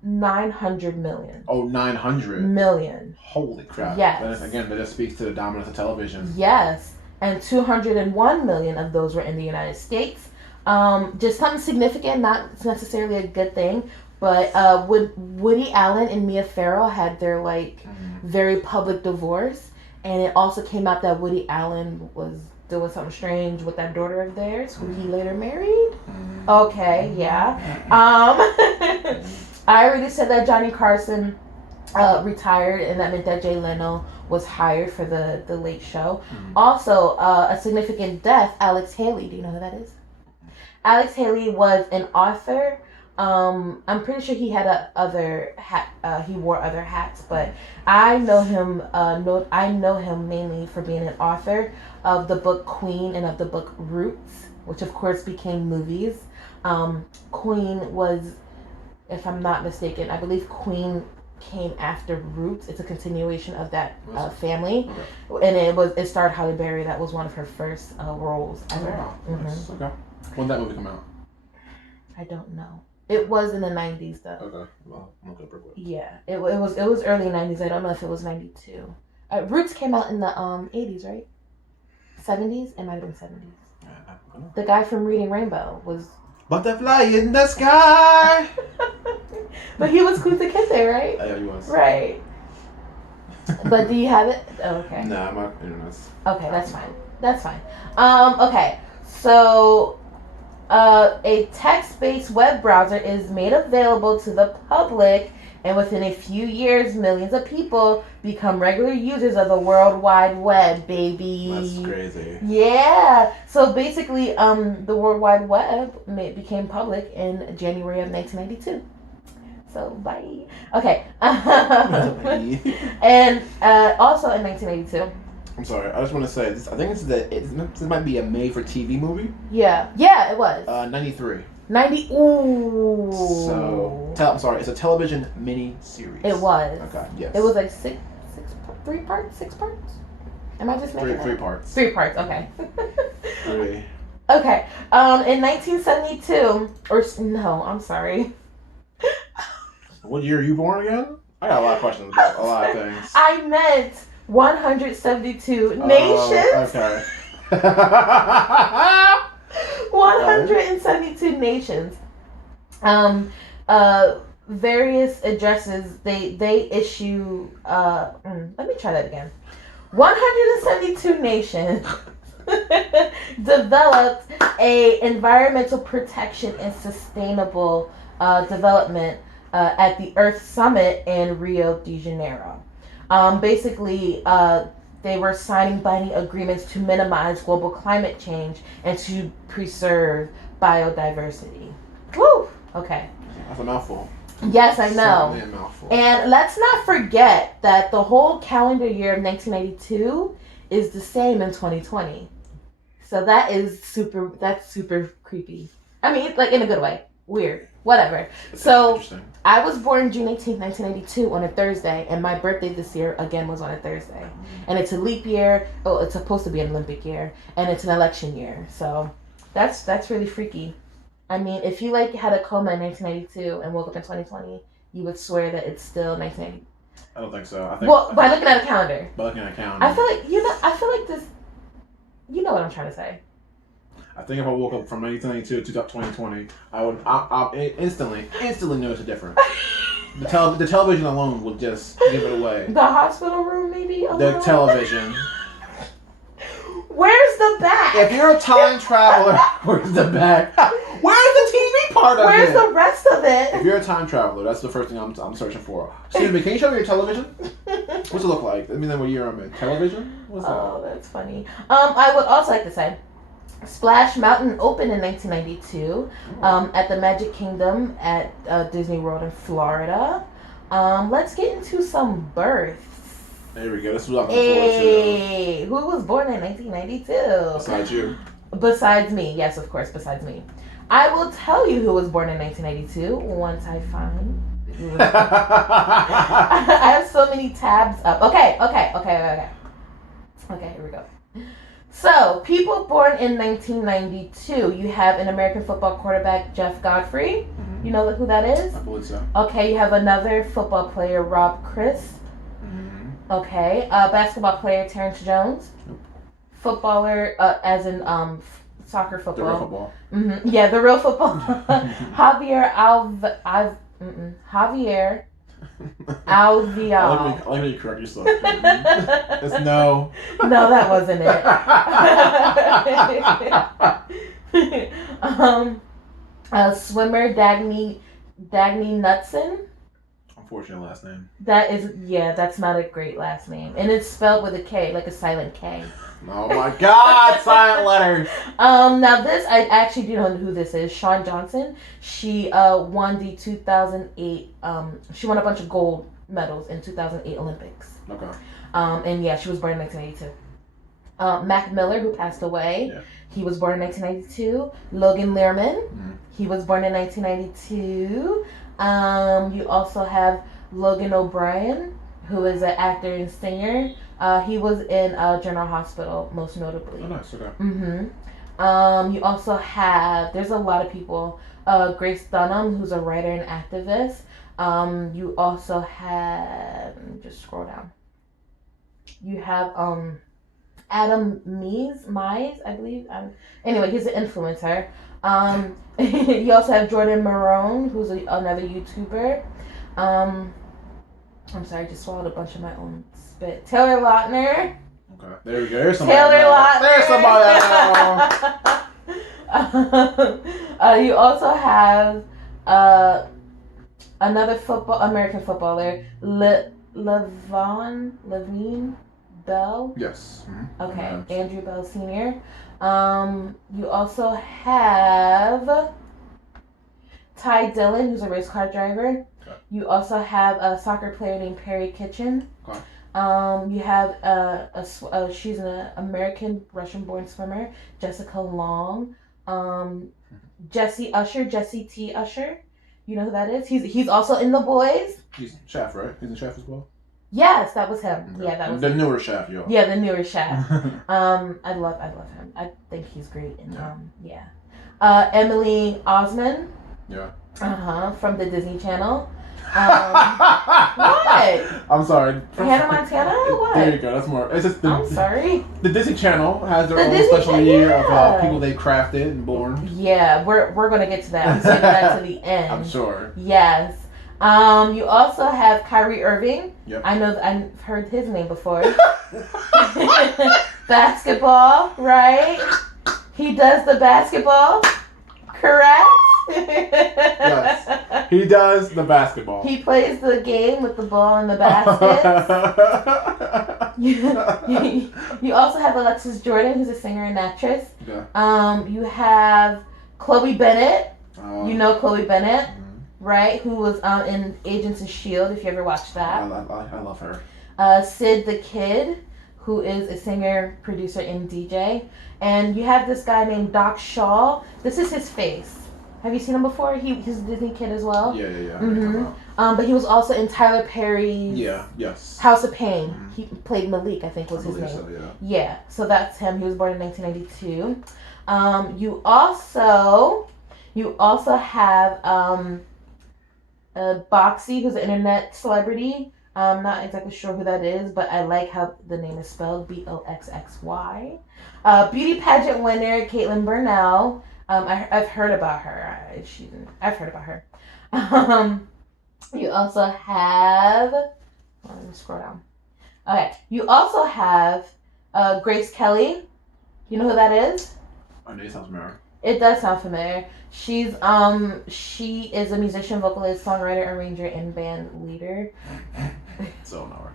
900 million. Oh, 900 million. Holy crap. Yes. That just speaks to the dominance of television. Yes. And 201 million of those were in the United States. Just something significant, not necessarily a good thing, but Woody Allen and Mia Farrow had their very public divorce, and it also came out that Woody Allen was doing something strange with that daughter of theirs, who he later married. Okay, yeah. I already said that Johnny Carson retired, and that meant that Jay Leno was hired for the Late Show. Also, a significant death, Alex Haley. Do you know who that is? Alex Haley was an author. I'm pretty sure he had he wore other hats, but I know him. I know him mainly for being an author of the book Queen and of the book Roots, which of course became movies. Queen was, if I'm not mistaken, I believe Queen came after Roots. It's a continuation of that family, and it starred Halle Berry. That was one of her first roles ever. Nice. Okay. When did that movie come out? I don't know. It was in the 90s though. Okay. Well, I'm not gonna break it. Yeah, it was early 90s. I don't know if it was 92. Roots came out in the 80s, right? 70s? It might have been 70s. I don't know. The guy from Reading Rainbow was. Butterfly in the sky. But he was Kunta Kinte, right? Yeah, he was. Right. But do you have it? Oh, okay. Nah, my internet's. Okay, that's fine. That's fine. Okay, so a text-based web browser is made available to the public, and within a few years, millions of people become regular users of the World Wide Web, baby. That's crazy. Yeah. So basically, the World Wide Web became public in January of 1992. So bye. Okay. And also in 1982. I'm sorry. I just want to say this. I think this might be a made-for-TV movie. Yeah, it was. 93. 90. Ooh. So, I'm sorry. It's a television mini series. It was. Okay. Yes. It was like 6 parts. Am I just making that? Three parts. 3 parts. Okay. Three. Okay. In 1972, or no, I'm sorry. What year are you born again? I got a lot of questions about a lot of things. I meant 172 nations. Okay. 172 nations. Various addresses. They issue. Let me try that again. 172 nations developed a environmental protection and sustainable development at the Earth Summit in Rio de Janeiro. Basically, they were signing binding agreements to minimize global climate change and to preserve biodiversity. Woo! Okay. That's a mouthful. Yes, I know. Certainly a mouthful. And let's not forget that the whole calendar year of 1992 is the same in 2020. So that's super creepy. I mean, like in a good way. Weird. Whatever. So I was born June 18th, 1982 on a Thursday, and my birthday this year again was on a Thursday. And it's a leap year. Oh, it's supposed to be an Olympic year, and it's an election year. So that's really freaky. I mean, if you had a coma in 1992 and woke up in 2020, you would swear that it's still 1990. I don't think so. By looking at a calendar. By looking at a calendar. I feel like this. You know what I'm trying to say. I think if I woke up from 1992 to 2020, I instantly notice a difference. The television alone would just give it away. The hospital room, maybe. The television. Where's the back? If you're a time traveler, where's the back? Where's the TV part of it? Where's the rest of it? If you're a time traveler, that's the first thing I'm searching for. Excuse me, can you show me your television? What's it look like? Let me know what year I'm in. Television? What's that? Oh, that's funny. I would also like to say, Splash Mountain opened in 1992 at the Magic Kingdom at Disney World in Florida. Let's get into some births. There we go. This is what I'm looking forward to. Who was born in 1992? Besides you. Besides me. Yes, of course, besides me. I will tell you who was born in 1992 once I find. I have so many tabs up. Okay, here we go. So, people born in 1992. You have an American football quarterback, Jeff Godfrey. Mm-hmm. You know who that is? I believe so. Okay, you have another football player, Rob Chris. Mm-hmm. Okay, basketball player, Terrence Jones. Nope. Footballer, as in soccer football. The real football. Mm-hmm. Yeah, the real football. Javier Alvial. I like when you correct yourself. It's no. No, that wasn't it. Swimmer Dagny Knutson. Unfortunate last name. That's not a great last name. And it's spelled with a K, like a silent K. Oh my God, silent letters. Now this, I actually do know who this is. Shawn Johnson. She won the 2008, she won a bunch of gold medals in 2008 Olympics. Okay. And yeah, she was born in 1982. Mac Miller, who passed away. Yeah. He was born in 1992. Logan Lerman. Mm-hmm. He was born in 1992. You also have Logan O'Brien, who is an actor and singer. He was in General Hospital, most notably. Oh, nice. Okay. Mm-hmm. You also have, there's a lot of people. Grace Dunham, who's a writer and activist. You also have, let me just scroll down. You have Adam Mize, I believe. Anyway, he's an influencer. You also have Jordan Marone, who's another YouTuber. I'm sorry, I just swallowed a bunch of my own spit. Taylor Lautner. Okay, there we go. There's somebody. Taylor Lautner. There's somebody. You also have another American footballer, Levine Bell. Yes. Mm-hmm. Okay, Andrew Bell Sr. You also have Ty Dillon, who's a race car driver. Okay. You also have a soccer player named Perry Kitchen. Okay. You have she's an American Russian-born swimmer, Jessica Long. Jesse T. Usher. You know who that is? He's also in The Boys. He's Shaft, right? He's in Shaft as well. Yes, that was him. Okay. Yeah, that was the newer Shaft, yo. Yeah, the newer Shaft. I love him. I think he's great. And Emily Osmond. Yeah. From the Disney Channel. What? I'm sorry. Hannah Montana? What? There you go. That's more. It's just I'm sorry. The Disney Channel has their own special year of people they crafted and born. Yeah, we're gonna get to that. I'm saving that to the end. I'm sure. Yes. You also have Kyrie Irving. Yep. I know. I've heard his name before. Basketball, right? He does the basketball, correct? Yes, he does the basketball. He plays the game with the ball and the basket. You also have Alexis Jordan, who's a singer and actress. Yeah. You have Chloe Bennett. You know Chloe Bennett, right? Who was in Agents of S.H.I.E.L.D., if you ever watched that. I love her. Sid the Kid, who is a singer, producer, and DJ. And you have this guy named Doc Shaw. This is his face. Have you seen him before? He's a Disney kid as well. Yeah. Mm-hmm. But he was also in Tyler Perry's House of Pain. Mm-hmm. He played Malik, I think was his name. So, yeah, so that's him. He was born in 1992. You also have Boxy, who's an internet celebrity. I'm not exactly sure who that is, but I like how the name is spelled, Boxxy. Beauty pageant winner, Caitlin Burnell. I've heard about her. I've heard about her. You also have... let me scroll down. Okay. You also have Grace Kelly. You know who that is? My name sounds familiar. It does sound familiar. She is a musician, vocalist, songwriter, arranger, and band leader. So no.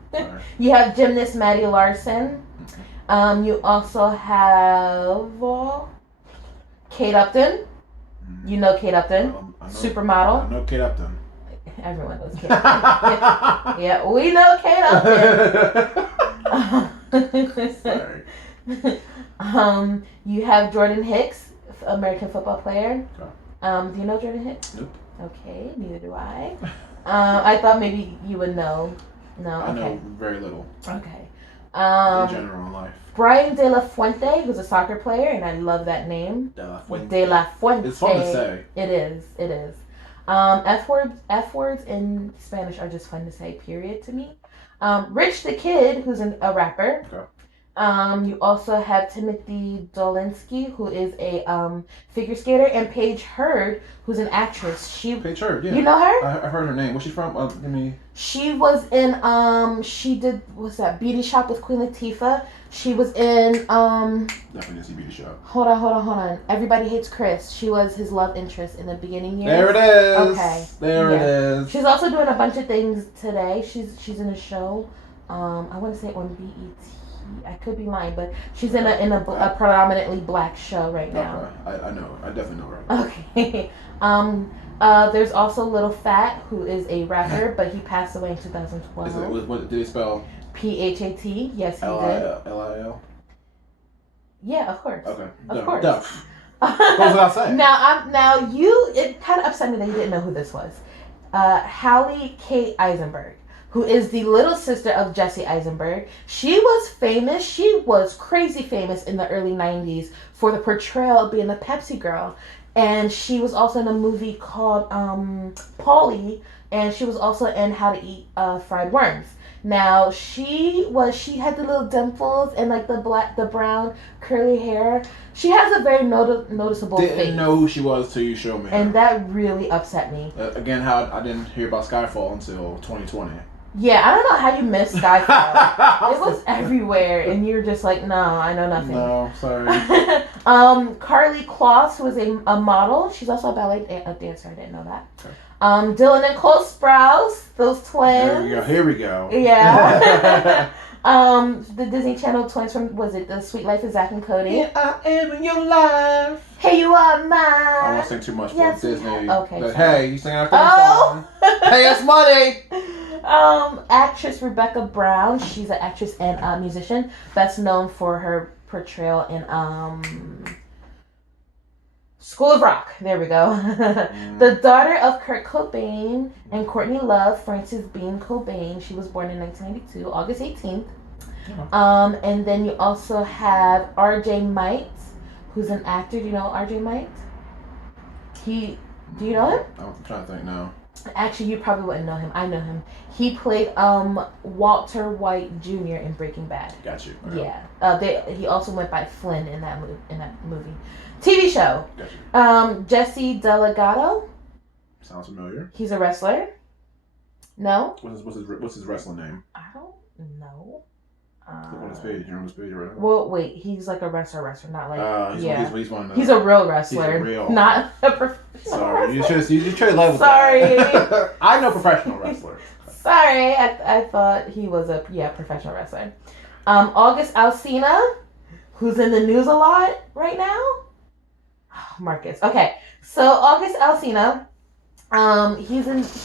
You have gymnast Maddie Larson. You also have Kate Upton. You know Kate Upton, supermodel. I know Kate Upton. Everyone knows Kate Upton. Yeah, we know Kate Upton. Sorry. You have Jordan Hicks, American football player. Okay. Do you know Jordan Hicks? Nope. Okay, neither do I. I thought maybe you would know. No, okay. I know very little. Okay. In general in life. Brian De La Fuente, who's a soccer player, and I love that name. De La Fuente. De La Fuente. It's fun to say. It is. F words in Spanish are just fun to say, period, to me. Rich the Kid, who's a rapper. Okay. You also have Timothy Dolinsky, who is a figure skater, and Paige Hurd, who's an actress. Paige Hurd, yeah. You know her? I heard her name. Where's she from? She was in she did Beauty Shop with Queen Latifah. She was in definitely didn't see Beauty Shop. Hold on. Everybody Hates Chris. She was his love interest in the beginning years. There it is. Okay. There it is. She's also doing a bunch of things today. She's in a show. I want to say on BET. I could be lying, but she's in a predominantly black show right now. Okay. I know. I definitely know her. Okay. There's also Little Fat, who is a rapper, but he passed away in 2012. What did he spell? Phat. Yes, he did. Lil? Yeah, of course. Okay. Of course. What was I saying? It kind of upset me that you didn't know who this was. Hallie Kate Eisenberg, who is the little sister of Jesse Eisenberg. She was famous. She was crazy famous in the early 90s for the portrayal of being the Pepsi girl. And she was also in a movie called Polly, and she was also in How to Eat Fried Worms. Now she had the little dimples and like the brown curly hair. She has a very noticeable face. Didn't know who she was till you showed me her. And that really upset me. Again, how I didn't hear about Skyfall until 2020. Yeah, I don't know how you missed Skyfall. It was everywhere, and you're just like, no, I know nothing. No, sorry. Carly Kloss, who is a model. She's also a ballet dancer. I didn't know that. Okay. Dylan and Cole Sprouse, those twins. Here we go. Yeah. The Disney Channel twins from, was it The Sweet Life of Zack and Cody? Yeah, I am in your life. Hey, you are mine. I won't sing too much for Yes, Disney. okay, But, sorry. hey, you sing our theme song. Pay us money. Actress Rebecca Brown. She's an actress and a musician, best known for her portrayal in School of Rock. There we go. The daughter of Kurt Cobain and Courtney Love, Frances Bean Cobain. She was born in 1992, August 18th. And then you also have R.J. Might, who's an actor. Do you know R.J. Might? Do you know him? I'm trying to think now. Actually, you probably wouldn't know him. I know him. He played Walter White Jr. in Breaking Bad. Got you. Okay. Yeah. He also went by Flynn in that movie. TV show. Got you. Jesse Delgado. Sounds familiar. He's a wrestler. No. What's his wrestling name? I don't know. Look on his page. You're on his page, right? Well, wait. He's like a wrestler, not like. He's one. He's a real wrestler. He's real. Not a professional. Sorry, wrestler. you trade levels. Sorry. I know professional wrestlers. Sorry, I thought he was a professional wrestler. August Alsina, who's in the news a lot right now. Oh, Marcus. Okay, so August Alsina,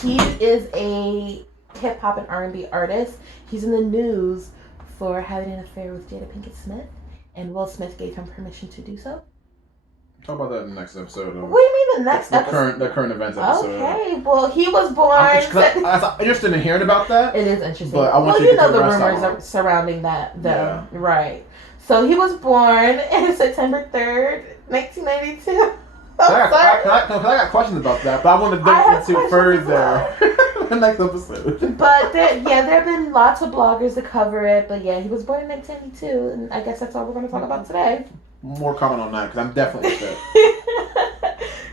he is a hip hop and R&B artist. He's in the news for having an affair with Jada Pinkett Smith, and Will Smith gave him permission to do so. Talk about that in the next episode. What do you mean the next episode? The current events episode. Okay, well, he was born. I'm interested in hearing about that. It is interesting. But I want you to know the rest rumors surrounding that, though. Yeah. Right. So he was born in September 3rd, 1992. I got questions about that, but I want to dig into further in the next episode. But there have been lots of bloggers to cover it. But yeah, he was born in 1992, and I guess that's all we're going to talk about today. More comment on that, because I'm definitely fit.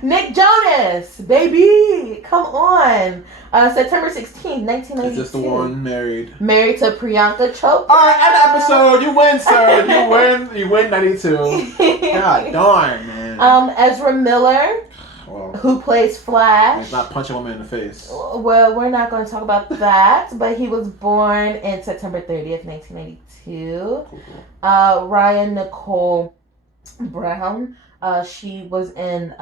Nick Jonas, baby, come on. September 16th, 1992. Is this the one married? Married to Priyanka Chopra. All right, end episode. You win, sir. You win 92. God darn, man. Ezra Miller, who plays Flash. He's not punching women in the face. Well, we're not going to talk about that, but he was born in September 30th, 1992. Cool. Ryan Nicole Brown. She was in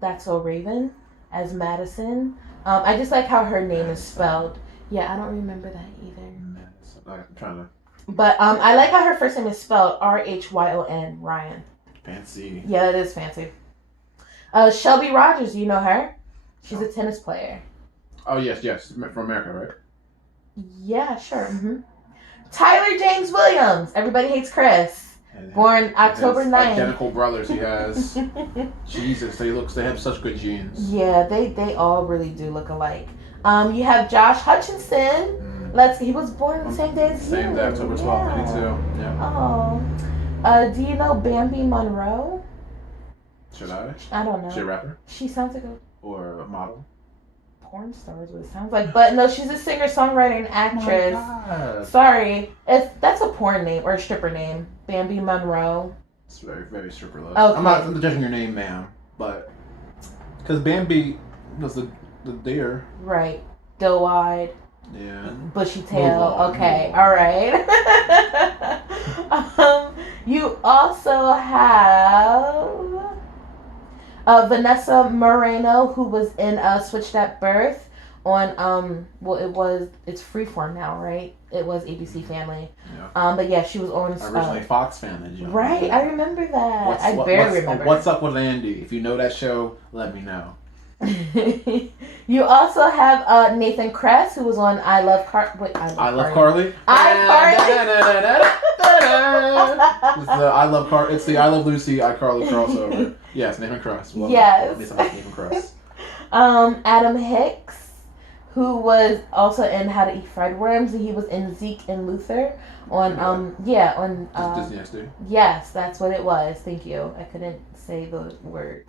That's So Raven as Madison. I just like how her name is spelled. Yeah, I don't remember that either. I'm trying to. But I like how her first name is spelled Rhyon, Ryan. Fancy. Yeah, that is fancy. Shelby Rogers, you know her? She's a tennis player. Oh, yes. From America, right? Yeah, sure. Mm-hmm. Tyler James Williams. Everybody Hates Chris. Born October 9th. Identical brothers he has. Jesus, they have such good genes. Yeah, they all really do look alike. You have Josh Hutchinson. He was born the same day as you. Same day, October 12th, 92. Yeah. Oh. Do you know Bambi Monroe? Should I? I don't know. Is she a rapper? She sounds like Or a model? porn star is what it sounds like. But no, she's a singer-songwriter and actress. Oh my God. Sorry. That's a porn name or a stripper name. Bambi Monroe. It's very, very stripper-less. Okay. I'm not judging your name, ma'am, but because Bambi was the deer. Right. Doe-eyed. Yeah. Bushy tail. On, Okay. All right. You also have Vanessa Moreno, who was in Switched at Birth on it's Freeform now, right? It was ABC Family. Yeah. But yeah, she was on originally Fox Family. John. Right, I remember that. I barely remember. What's Up with Andy? If you know that show, let me know. You also have Nathan Kress, who was on I Love Carly. I Love Carly. It's the I love It's the I Love Lucy, iCarly crossover. Yes, Nathan Cross. Yes. Nathan Cross. Adam Hicks, who was also in How to Eat Fried Worms, and he was in Zeke and Luther on on Disney XD. Yes, that's what it was. Thank you. I couldn't say those words.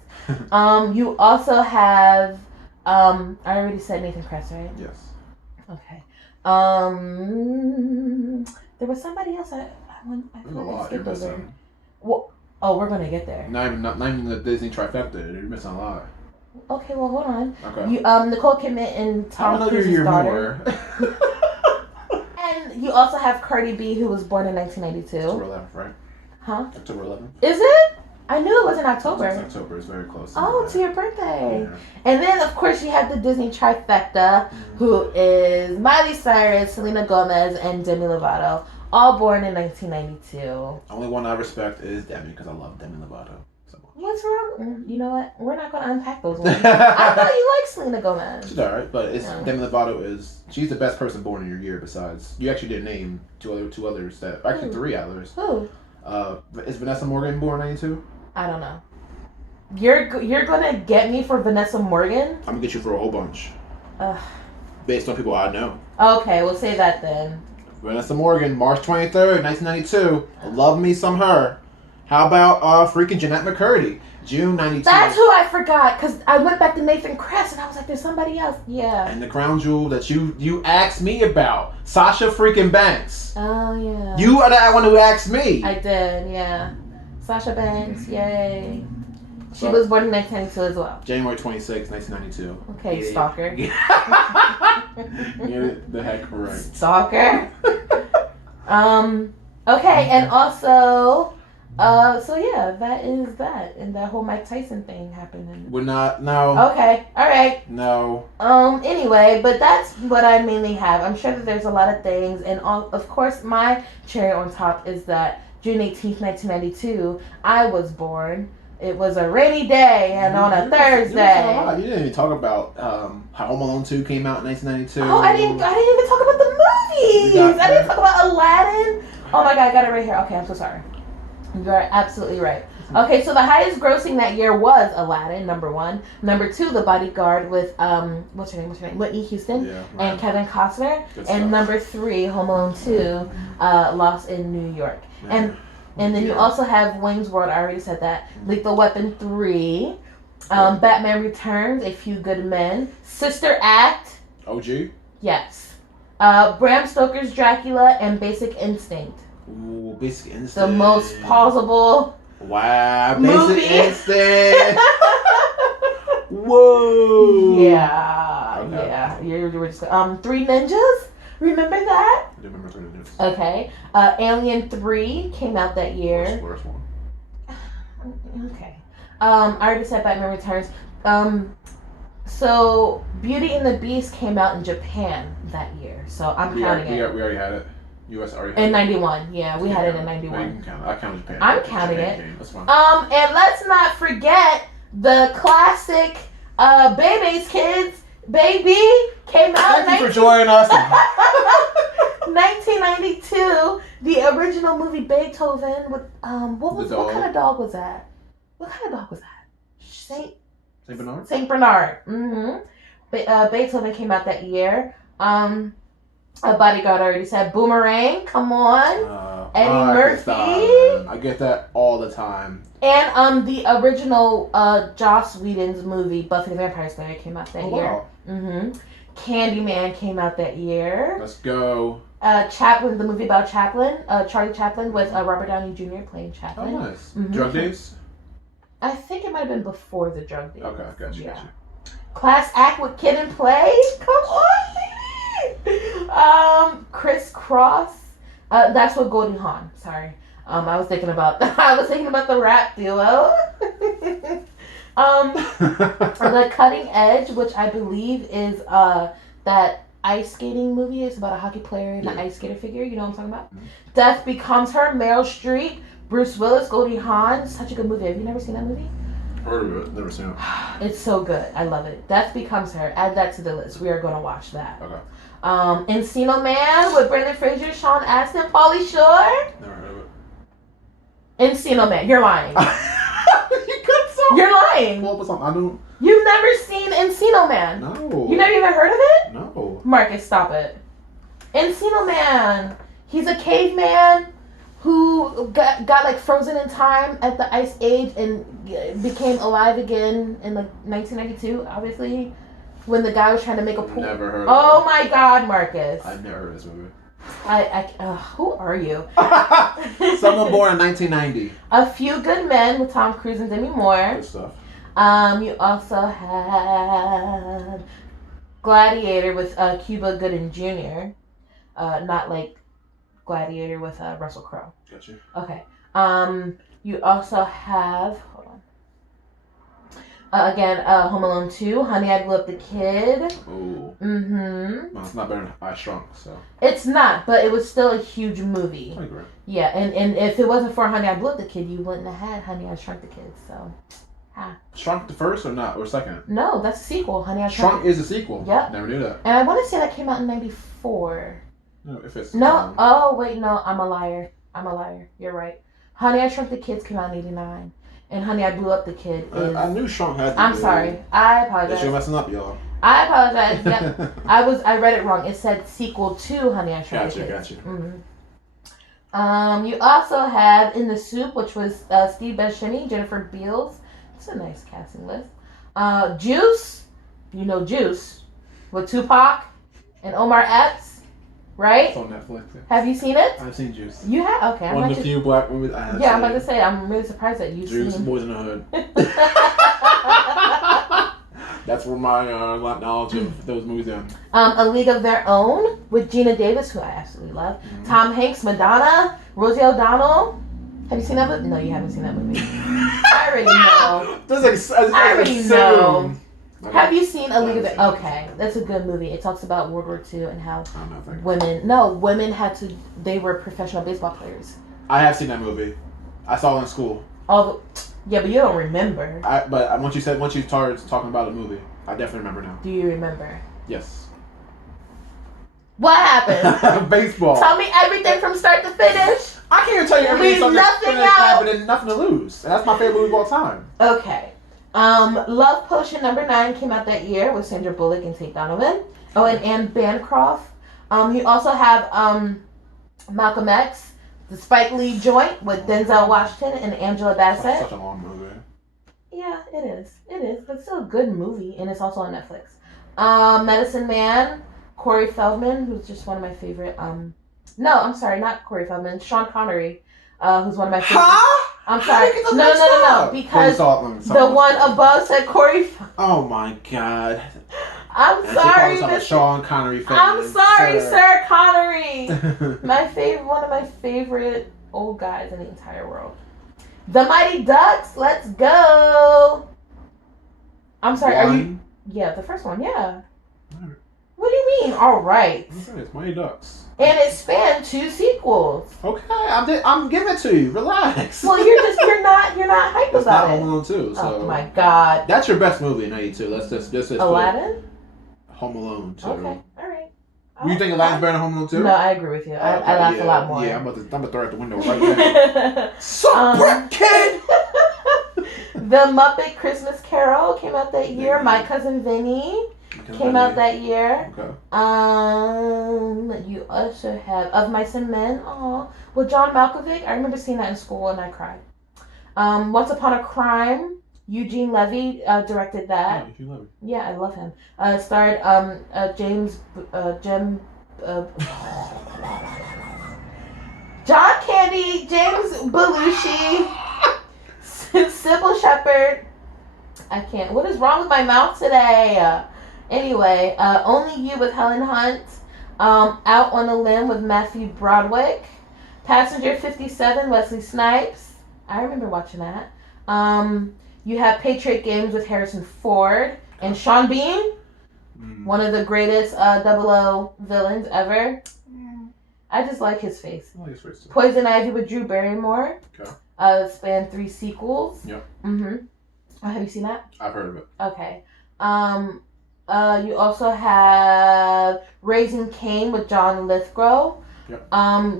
You also have I already said Nathan Kress, right? Yes. Okay. There was somebody else I There's a lot you're missing. Well, oh, we're gonna get there. Not even the Disney trifecta. You're missing a lot. Okay, well, hold on. Okay. You Nicole Kidman and Tom Cruise's daughter. And you also have Cardi B, who was born in 1992. October 11th, right? Huh? October 11th. Is it? I knew it was in October. It's October. It's very close. Oh, to your birthday. Yeah. And then, of course, you have the Disney trifecta, who is Miley Cyrus, Selena Gomez, and Demi Lovato, all born in 1992. Only one I respect is Demi, because I love Demi Lovato so much. What's wrong? You know what? We're not going to unpack those ones. I thought you liked Selena Gomez. She's alright, but Demi Lovato she's the best person born in your year besides, you actually didn't name two others actually 3 others. Who? Is Vanessa Morgan born in 92? I don't know. You're gonna get me for Vanessa Morgan? I'm gonna get you for a whole bunch. Based on people I know. Okay, we'll say that then. Vanessa Morgan, March 23rd, 1992. Love me some her. How about freaking Jeanette McCurdy, June 92. That's who I forgot, because I went back to Nathan Kress and I was like, there's somebody else. Yeah. And the crown jewel that you asked me about, Sasha freaking Banks. Oh, yeah. You are that one who asked me. I did, yeah. Sasha Banks, yay. She was born in 1992 as well. January 26, 1992. Okay, stalker. Get it the heck right. Stalker. Okay, and also, so yeah, that is that. And that whole Mike Tyson thing happened. We're not, no. Okay, alright. No. Anyway, but that's what I mainly have. I'm sure that there's a lot of things. And of course, my cherry on top is that June 18th, 1992, I was born. It was a rainy day and on a Thursday. You didn't even talk about how Home Alone 2 came out in 1992. Oh, I didn't even talk about the movies. I didn't talk about Aladdin. Oh my God, I got it right here. Okay, I'm so sorry. You are absolutely right. Okay, so the highest grossing that year was Aladdin, number 1. Number 2, The Bodyguard with what's her name? Whitney Houston and Kevin Costner. And number 3, Home Alone 2, Lost in New York. And then you also have Wayne's World. I already said that. Lethal Weapon 3, Batman Returns, A Few Good Men, Sister Act. OG. Yes. Bram Stoker's Dracula and Basic Instinct. Ooh, Basic Instinct. The most plausible. Wow, movie. Basic Instinct. Whoa. Yeah, Okay. yeah. You were just Three Ninjas. Remember that? I do remember Three Ninjas. Okay. Alien 3 came out that year. Worst one. Okay. I already said Batman Returns. So Beauty and the Beast came out in Japan that year. So I'm counting it. We already had it. US already had In it. 91, yeah, we had it in 91. No, you can count it. I count Japan. I'm counting it. That's fine. And let's not forget the classic Bebe's Kids. Baby came out. Thank you for joining us. 1992. The original movie Beethoven with what kind of dog was that? What kind of dog was that? Saint Bernard. Saint Bernard. Mm-hmm. Beethoven came out that year. A Bodyguard, I already said. Boomerang, come on. Eddie Murphy. I get that all the time. And the original Joss Whedon's movie Buffy the Vampire Slayer came out that year. Wow. Mm-hmm. Candyman came out that year. Let's go. Chaplin, the movie about Chaplin, Charlie Chaplin with Robert Downey Jr. playing Chaplin. Oh, nice. Mm-hmm. Drug Days? I think it might have been before the Drug Days. Okay, got you. Class Act with Kid and Play. Come on, baby. Criss Cross. That's with Goldie Hawn. Sorry. I was thinking about the rap duo. The Cutting Edge, which I believe is that ice skating movie. It's about a hockey player and an ice skater figure. You know what I'm talking about? Mm-hmm. Death Becomes Her. Meryl Streep, Bruce Willis, Goldie Hawn. Such a good movie. Have you never seen that movie? Heard of it. Never seen it. It's so good. I love it. Death Becomes Her. Add that to the list. We are going to watch that. Okay. Encino Man with Brendan Fraser, Sean Astin, Pauly Shore. Never heard of Encino Man. You're lying. You got some. You're lying. What was I don't. You've never seen Encino Man. No. You never even heard of it? No. Marcus, stop it. Encino Man. He's a caveman who got like frozen in time at the Ice Age and became alive again in like 1992, obviously, when the guy was trying to make a pool. Never heard of Oh it. my God, Marcus. I've never heard of this movie. Who are you? Someone born in 1990. A Few Good Men with Tom Cruise and Demi Moore. Good stuff. You also had Gladiator with Cuba Gooding Jr. Not like Gladiator with Russell Crowe. Gotcha. Okay. You also have, hold on. Again, Home Alone 2, Honey, I Blew Up the Kid. Ooh. Mm-hmm. Well, it's not better than I Shrunk, so. It's not, but it was still a huge movie. I agree. Yeah, and if it wasn't for Honey, I Blew Up the Kid, you wouldn't have had Honey, I Shrunk the Kid, so. Shrunk the first or not? Or second? No, that's a sequel. Honey, I Shrunk is a sequel. Yep. Never knew that. And I want to say that came out in 94. No, if it's. No. Oh, wait, no. I'm a liar. You're right. Honey, I Shrunk the Kids came out in 89. And Honey, I Blew Up the Kid is... I knew Shrunk had to I'm be. sorry. I apologize. You're messing up, y'all. I apologize. Yep. I read it wrong. It said sequel to Honey, I Shrunk the Kids. Gotcha. Mm-hmm. You also have In the Soup, which was Steve Buscemi, Jennifer Beals. It's a nice casting list. Juice. You know Juice. With Tupac and Omar Epps. Right? It's on Netflix. Yeah. Have you seen it? I've seen Juice. You have? Okay. One of the few black movies I have seen. I'm about to say, I'm really surprised that you've Juice, seen Boys in the Hood. That's where my knowledge of those movies are. A League of Their Own with Gina Davis, who I absolutely love. Mm-hmm. Tom Hanks, Madonna, Rosie O'Donnell. Have you seen that movie? No, you haven't seen that movie. I already know. I already know. Have you seen A League of Their Own? Okay, that's a good movie. It talks about World War II and how women had to, they were professional baseball players. I have seen that movie. I saw it in school. Yeah, but you don't remember. But once you started talking about the movie, I definitely remember now. Do you remember? Yes. What happened? Baseball. Tell me everything from start to finish. I can't even tell you everything from start to finish happening, nothing to lose. And that's my favorite movie of all time. Okay. Love Potion #9 came out that year with Sandra Bullock and Tate Donovan. Oh, and Anne Bancroft. You also have Malcolm X, the Spike Lee joint with Denzel Washington and Angela Bassett. That's such a long movie. Yeah, it is. But it's still a good movie, and it's also on Netflix. Medicine Man, Corey Feldman, who's just one of my favorite. No, I'm sorry, not Corey Feldman. Sean Connery, who's one of my favorite. Huh? I'm sorry. No. Because the one above said Corey. Oh my God. I'm sorry. A Sean Connery fan. I'm sorry, Sir Connery. One of my favorite old guys in the entire world. The Mighty Ducks. Let's go. I'm sorry. Are you? Yeah, the first one. Yeah. Right. What do you mean? All right. It's Mighty Ducks. And it spanned 2 sequels. Okay, I'm giving it to you. Relax. Well, you're not hyped it's about not it. Home Alone 2. So oh my God. That's your best movie in '92. Let's just Aladdin. Home Alone 2. Okay, all right. You think Aladdin's better than Home Alone 2? No, I agree with you. I laughed a lot more. Yeah, I'm about to throw it out the window right now. Sup, kid? The Muppet Christmas Carol came out that year. My Cousin Vinny came out that year. Okay. You also have Of Mice and Men. Oh, with John Malkovich. I remember seeing that in school and I cried. Once Upon a Crime. Eugene Levy directed that. Yeah, Eugene Levy. Yeah, I love him. Starred John Candy, James Belushi, Sybil Shepherd. I can't. What is wrong with my mouth today? Anyway, Only You with Helen Hunt. Out on a Limb with Matthew Broderick. Passenger 57, Wesley Snipes. I remember watching that. You have Patriot Games with Harrison Ford and Sean Bean. One of the greatest 00 villains ever. I just like his face. I like his face too. Poison Ivy with Drew Barrymore. Okay. Spanned 3 sequels. Yep. Have you seen that? I've heard of it. Okay. You also have Raising Cain with John Lithgow. Yep.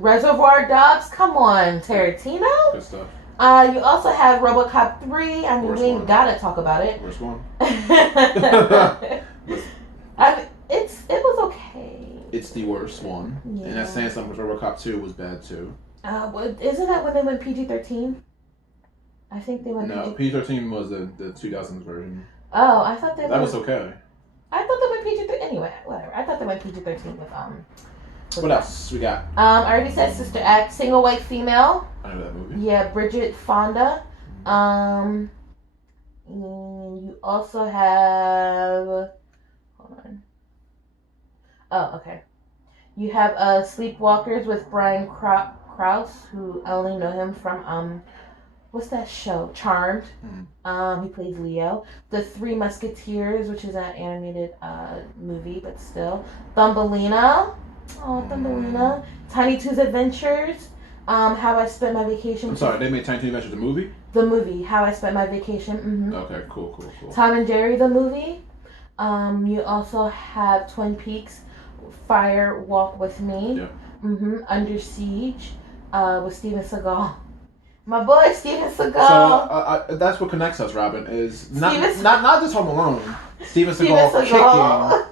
Reservoir Dogs. Come on, Tarantino. Good stuff. You also have RoboCop 3. I mean, Worst we ain't one. gotta talk about it. Worst one. It was okay. It's the worst one. Yeah. And that's saying something because RoboCop 2 was bad too. Isn't that when they went PG-13? I think they went No, PG-13 was the 2000s version. Oh, I thought they That was okay. I thought they went PG-13. Anyway, whatever. I thought they went PG-13 with What else we got? I already said Sister Act, single white female. I know that movie. Yeah, Bridget Fonda. And you also have. Hold on. Oh, okay. You have Sleepwalkers with Brian Krause, who I only know him from what's that show? Charmed. He plays Leo. The Three Musketeers, which is an animated movie, but still. Thumbelina. Oh, Thumbelina. Tiny Toons Adventures. How I Spent My Vacation. I'm sorry, they made Tiny Toons Adventures the movie? The movie, How I Spent My Vacation. Mm-hmm. Okay, cool. Tom and Jerry, the movie. You also have Twin Peaks, Fire Walk with Me. Yeah. Mm-hmm. Under Siege, with Steven Seagal. My boy Steven Seagal. So that's what connects us, Robyn, is not just Home Alone. Steven Seagal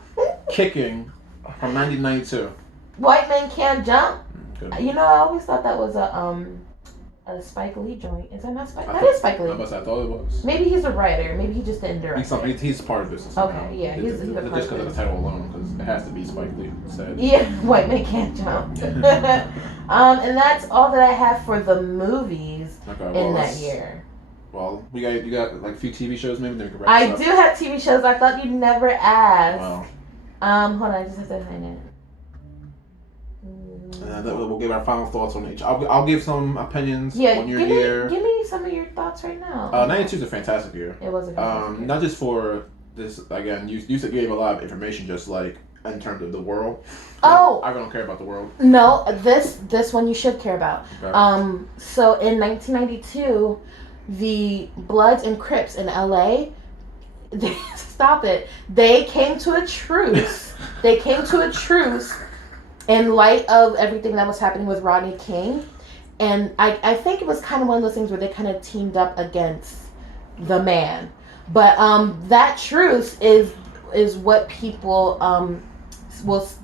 kicking from 1992. White Men Can't Jump. Good. You know, I always thought that was a Spike Lee joint. Is that not Spike? That is Spike Lee. I thought it was. Maybe he's a writer. Maybe he just didn't direct it. He's part of this. Okay, yeah, he's a part just of because of this. the title alone, because it has to be Spike Lee said. Yeah, White Men Can't Jump. And that's all that I have for the movies in that year. Well, you got like a few TV shows maybe. Then we can wrap I this up. do have TV shows. I thought you'd never ask. Wow. Hold on, I just have to find it. We'll give our final thoughts on each. I'll give some opinions on your give year. Give me some of your thoughts right now. 92 is a fantastic year. It was a fantastic year. Not just for this, again, you gave a lot of information just like in terms of the world. Oh! I don't care about the world. No, this one you should care about. Okay. So in 1992, the Bloods and Crips in LA, stop it. They came to a truce. In light of everything that was happening with Rodney King. And I think it was kind of one of those things where they kind of teamed up against the man. But that truce is what people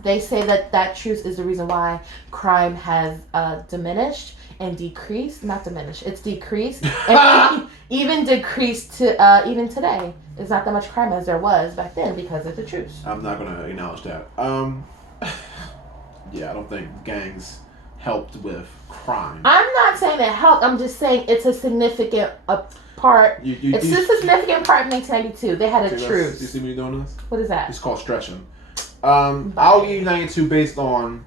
they say that truce is the reason why crime has diminished and decreased. Not diminished, it's decreased. And even decreased to even today. It's not that much crime as there was back then because of the truce. I'm not going to acknowledge that. Yeah, I don't think gangs helped with crime. I'm not saying it helped. I'm just saying it's a significant part. It's a significant part in 1992. They had a truce. You see me doing this? What is that? It's called stretching. I'll give you 92 based on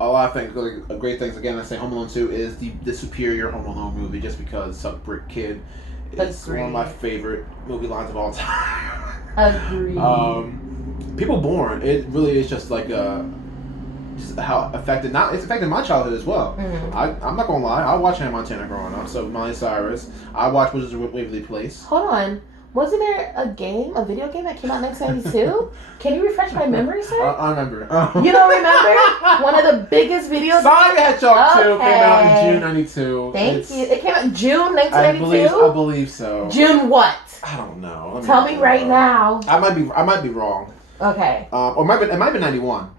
a lot of things. Like, great things. Again, I say Home Alone 2 is the superior Home Alone movie just because Suck Brick Kid is one of my favorite movie lines of all time. Agreed. People Born, it really is just like how affected it's affected my childhood as well. Mm-hmm. I'm not gonna lie, I watched Hannah Montana growing up, so Miley Cyrus. I watched Wizards of Waverly Place. Hold on, wasn't there a video game that came out in 1992? Can you refresh my memory, sir? I remember. You don't remember? One of the biggest video Sonic the Hedgehog 2 came out in June 92. Thank you. It came out in June 1992? I believe so. June what? I don't know. Tell me right now. I might be wrong. Okay. Or it might be 91.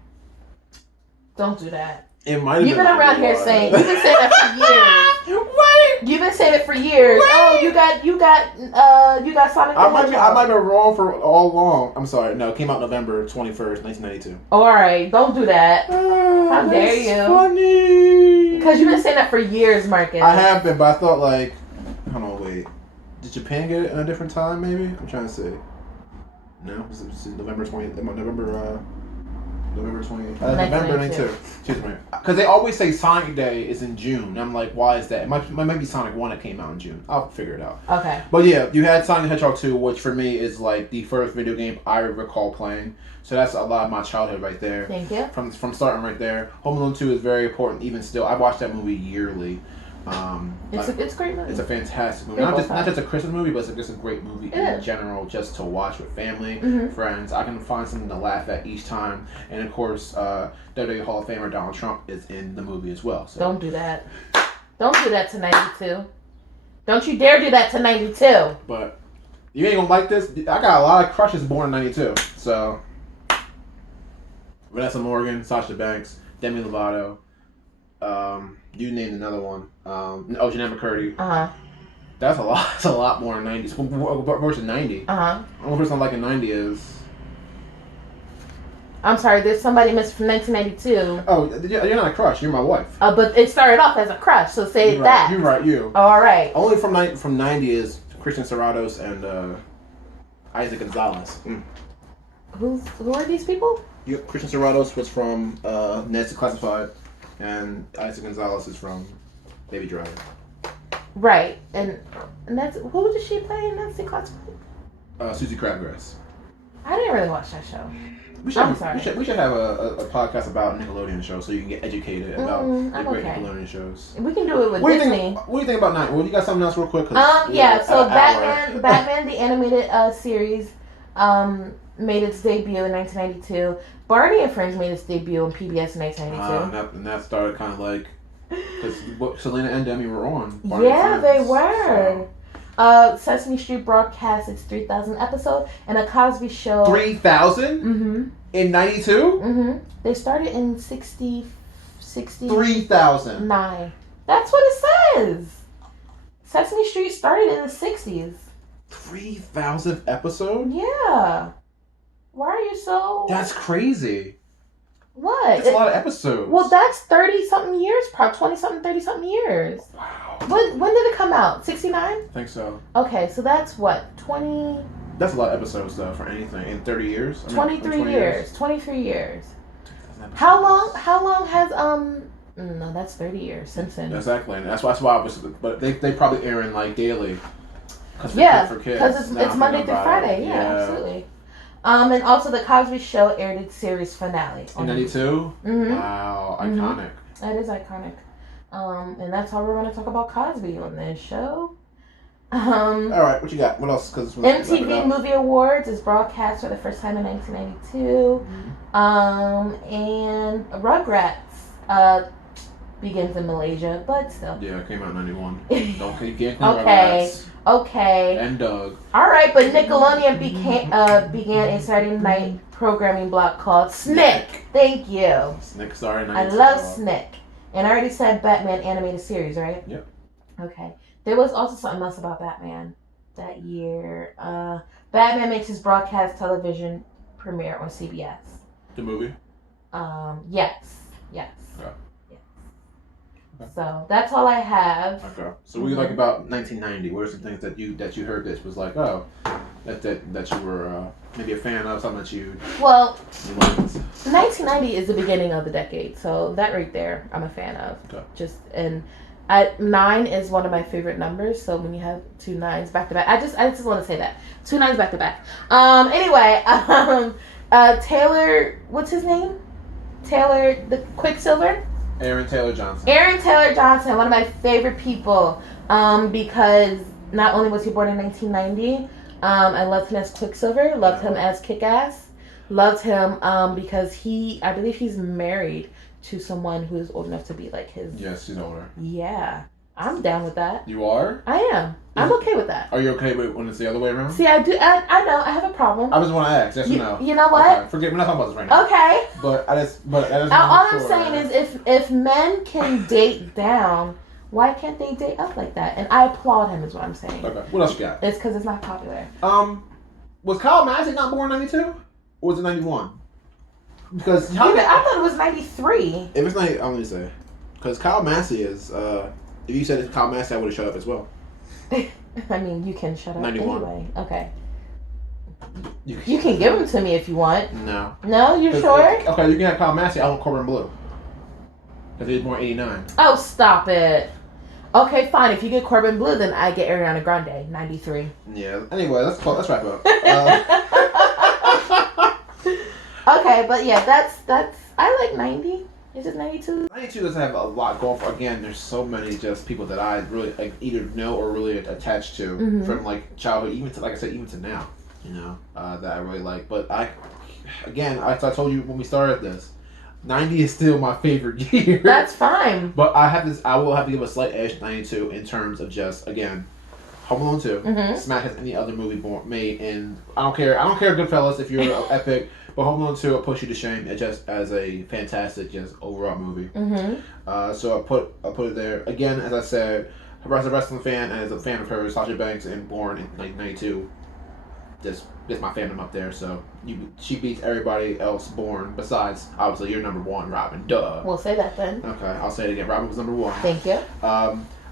Don't do that. It might have You've been around here saying you've been saying that for years. Wait. You've been saying it for years. Wait. Oh, you got Sonic the Hedgehog. I might be wrong for all along. I'm sorry. No, it came out November 21st, 1992. All right, don't do that. How dare you? Funny. Because you've been saying that for years, Marcus. I have been, but I thought like, hold on, wait. Did Japan get it in a different time? Maybe I'm trying to see. No, this is November 92. Excuse me. Because they always say Sonic Day is in June. And I'm like, why is that? It might be Sonic 1 that came out in June. I'll figure it out. Okay. But yeah, you had Sonic the Hedgehog 2, which for me is like the first video game I recall playing. So that's a lot of my childhood right there. Thank you. From starting right there. Home Alone 2 is very important even still. I watch that movie yearly. It's a great movie. It's a fantastic movie. Not just a Christmas movie, but it's just a great movie in general, just to watch with family, friends. I can find something to laugh at each time. And of course, WWE Hall of Famer Donald Trump is in the movie as well. So. Don't do that. Don't do that to 92. Don't you dare do that to 92. But you ain't gonna like this. I got a lot of crushes born in 92. So Vanessa Morgan, Sasha Banks, Demi Lovato. You named another one. Janelle McCurdy. That's a lot. That's a lot more in 90s versus 90. The only person I like in 90 is. I'm sorry, there's somebody missing from 1992. Oh, you're not a crush. You're my wife. But it started off as a crush, so say You're that. Right. You're right. You. All right. Only from 90 is Christian Serratos and Isaac Gonzalez. Who are these people? Christian Serratos was from Nancy Classified, and Isaac Gonzalez is from Baby Driver. Right, and that's who did she play in Nancy Classified? Susie Crabgrass. I didn't really watch that show. I'm sorry. We should have a podcast about Nickelodeon shows so you can get educated about the great Nickelodeon shows. We can do it with Disney. What do you think about 90? Well, you got something else real quick? Yeah. So Batman the animated series, made its debut in 1992. Barney and Friends made its debut on PBS in 1992. And that started kind of like because Selena and Demi were on. Barney they were. So. Sesame Street broadcast its 3,000th episode, and a Cosby Show. 3,000? In 92? They started in 60. 3,000. 9. That's what it says. Sesame Street started in the 60s. 3,000th episode? Yeah. Why are you so... That's crazy. What? That's a lot of episodes. Well, that's 30-something years, probably 20-something, 30-something years. Wow. When did it come out? 69? I think so. Okay, so that's what, 20... That's a lot of episodes, though, for anything. In 30 years? 23 years. 23 years. How long has, no, that's 30 years. Simpsons. Exactly, and that's why I was... But they probably air in, like, daily. Yeah, for kids. because it's Monday through Friday. Yeah, absolutely. And also the Cosby Show aired its series finale. In 92? Wow, iconic. That is iconic. And that's how we're going to talk about Cosby on this show. All right, what you got? What else? MTV Movie Awards is broadcast for the first time in 1992. And Rugrats begins in Malaysia, but still. Yeah, it came out in 91. You can't claim Rugrats. Okay. And Doug. All right, but Nickelodeon began a Saturday night programming block called Snick. Thank you. Snick started in 92. I love Snick. And I already said Batman animated series, right? Yep. Okay. There was also something else about Batman that year. Batman makes his broadcast television premiere on CBS. The movie? Yes. Okay. Okay. So that's all I have. Okay. So what do you like about 1990? What are some things that you heard that was like, oh, that you were maybe a fan of, something that you liked? 1990 is the beginning of the decade, so that right there, I'm a fan of. Okay. 9 is one of my favorite numbers. So when you have 2 9s back to back, I just want to say that 2 9s back to back. Anyway, Taylor, what's his name? Taylor the Quicksilver. Aaron Taylor Johnson, one of my favorite people, because not only was he born in 1990, I loved him as Quicksilver, loved him as Kick-Ass, loved him because I believe he's married to someone who's old enough to be like his... Yes, she's older. Yeah. I'm down with that. You are? I am. I'm okay with that. Are you okay with when it's the other way around? See, I do. I know. I have a problem. I just want to ask. Yes or no? You know what? Okay. Forget. We're not talking about this right now. Okay. But all I'm saying is, if men can date down, why can't they date up like that? And I applaud him. Is what I'm saying. Okay. What else you got? It's because it's not popular. Was Kyle Massey not born in 92? Or was it 91? Because I thought it was 93. If it's 90, I'm gonna say, because Kyle Massey is. If you said it's Kyle Massey, I would have shut up as well. I mean, you can shut up 91. anyway. Okay. You can give them to me if you want. No. No, you sure? Okay, you can have Kyle Massey. I want Corbin Blue. Because he was born 89. Oh, stop it. Okay, fine. If you get Corbin Blue, then I get Ariana Grande, 93. Yeah. Anyway, let's wrap up. Okay, but yeah, that's. I like 90. Is it 92? 92 doesn't have a lot going for. Again, there's so many just people that I really either know or really attached to from like childhood, even to like I said, even to now. You know, that I really like. But I told you when we started this, 90 is still my favorite year. That's fine. But I will have to give a slight edge to 92 in terms of just again Home Alone 2 smash as any other movie made. And I don't care Goodfellas if you're an epic, but Home Alone 2 will push you to shame just as a fantastic just overall movie. So I put it there again. As I said, as a wrestling fan and as a fan of hers, Sasha Banks and Born in 1992. Just my fandom up there. So she beats everybody else Born besides obviously your number one, Robyn. Duh. We'll say that then. Okay, I'll say it again. Robyn was number one. Thank you.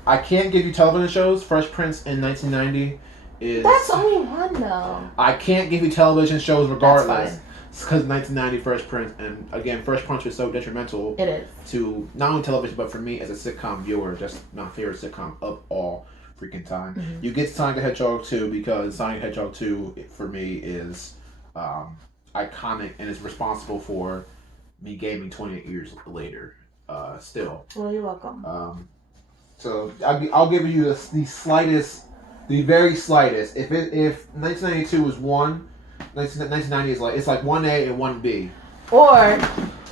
I can't give you television shows. Fresh Prince in 1990 is. That's only one though. I can't give you television shows regardless. Because 1990 Fresh Prince, and again, Fresh Prince was so detrimental. It is. To not only television, but for me as a sitcom viewer, just my favorite sitcom of all freaking time. You get Sonic the Hedgehog 2 because Sonic the Hedgehog 2 for me is iconic and is responsible for me gaming 28 years later. Still. Well, you're welcome. So I'll give you the slightest, the very slightest. If 1992 was 1, 1990 is it's like 1A and 1B. Or,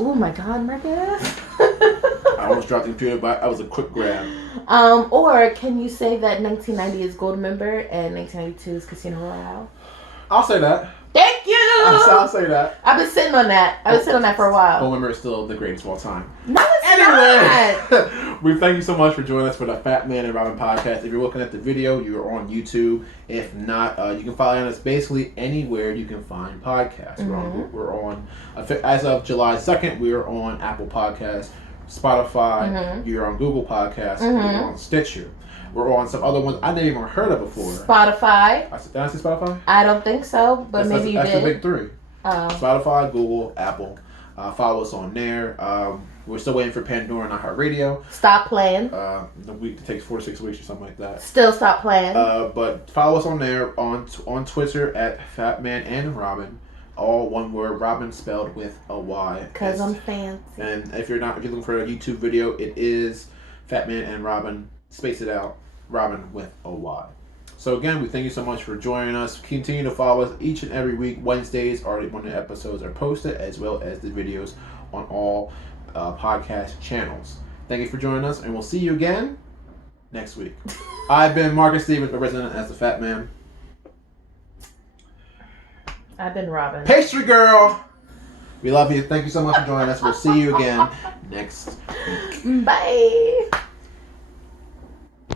oh my God, Marcus. I almost dropped the computer, but that was a quick grab. Or can you say that 1990 is Goldmember and 1992 is Casino Royale? I'll say that. Thank you. I'll say that. I've been sitting on that. For a while. Goldmember is still the greatest of all time. No, it's not. We thank you so much for joining us for the Fatman and Robyn podcast. If you're looking at the video, you're on YouTube. If not, you can follow us basically anywhere you can find podcasts. We're on as of July 2nd, we are on Apple Podcasts, Spotify, you're on Google Podcasts, we're on Stitcher. We're on some other ones I never even heard of before. Spotify. Did I say Spotify? I don't think so, but maybe you did. That's the big three. Spotify, Google, Apple. Follow us on there. We're still waiting for Pandora and iHeartRadio. Stop playing. The week it takes 4 to 6 weeks or something like that. Still stop playing. But follow us on there on Twitter at Fatman and Robyn. All one word. Robyn spelled with a Y. Because I'm fancy. And if you're looking for a YouTube video, it is Fatman and Robyn. Space it out. Robyn with a Y. So again, we thank you so much for joining us. Continue to follow us each and every week. Wednesdays are when the episodes are posted, as well as the videos on all podcast channels. Thank you for joining us, and we'll see you again next week. I've been Marcus Stevens, represented as the Fat Man. I've been Robyn. Pastry Girl! We love you. Thank you so much for joining us. We'll see you again next week. Bye.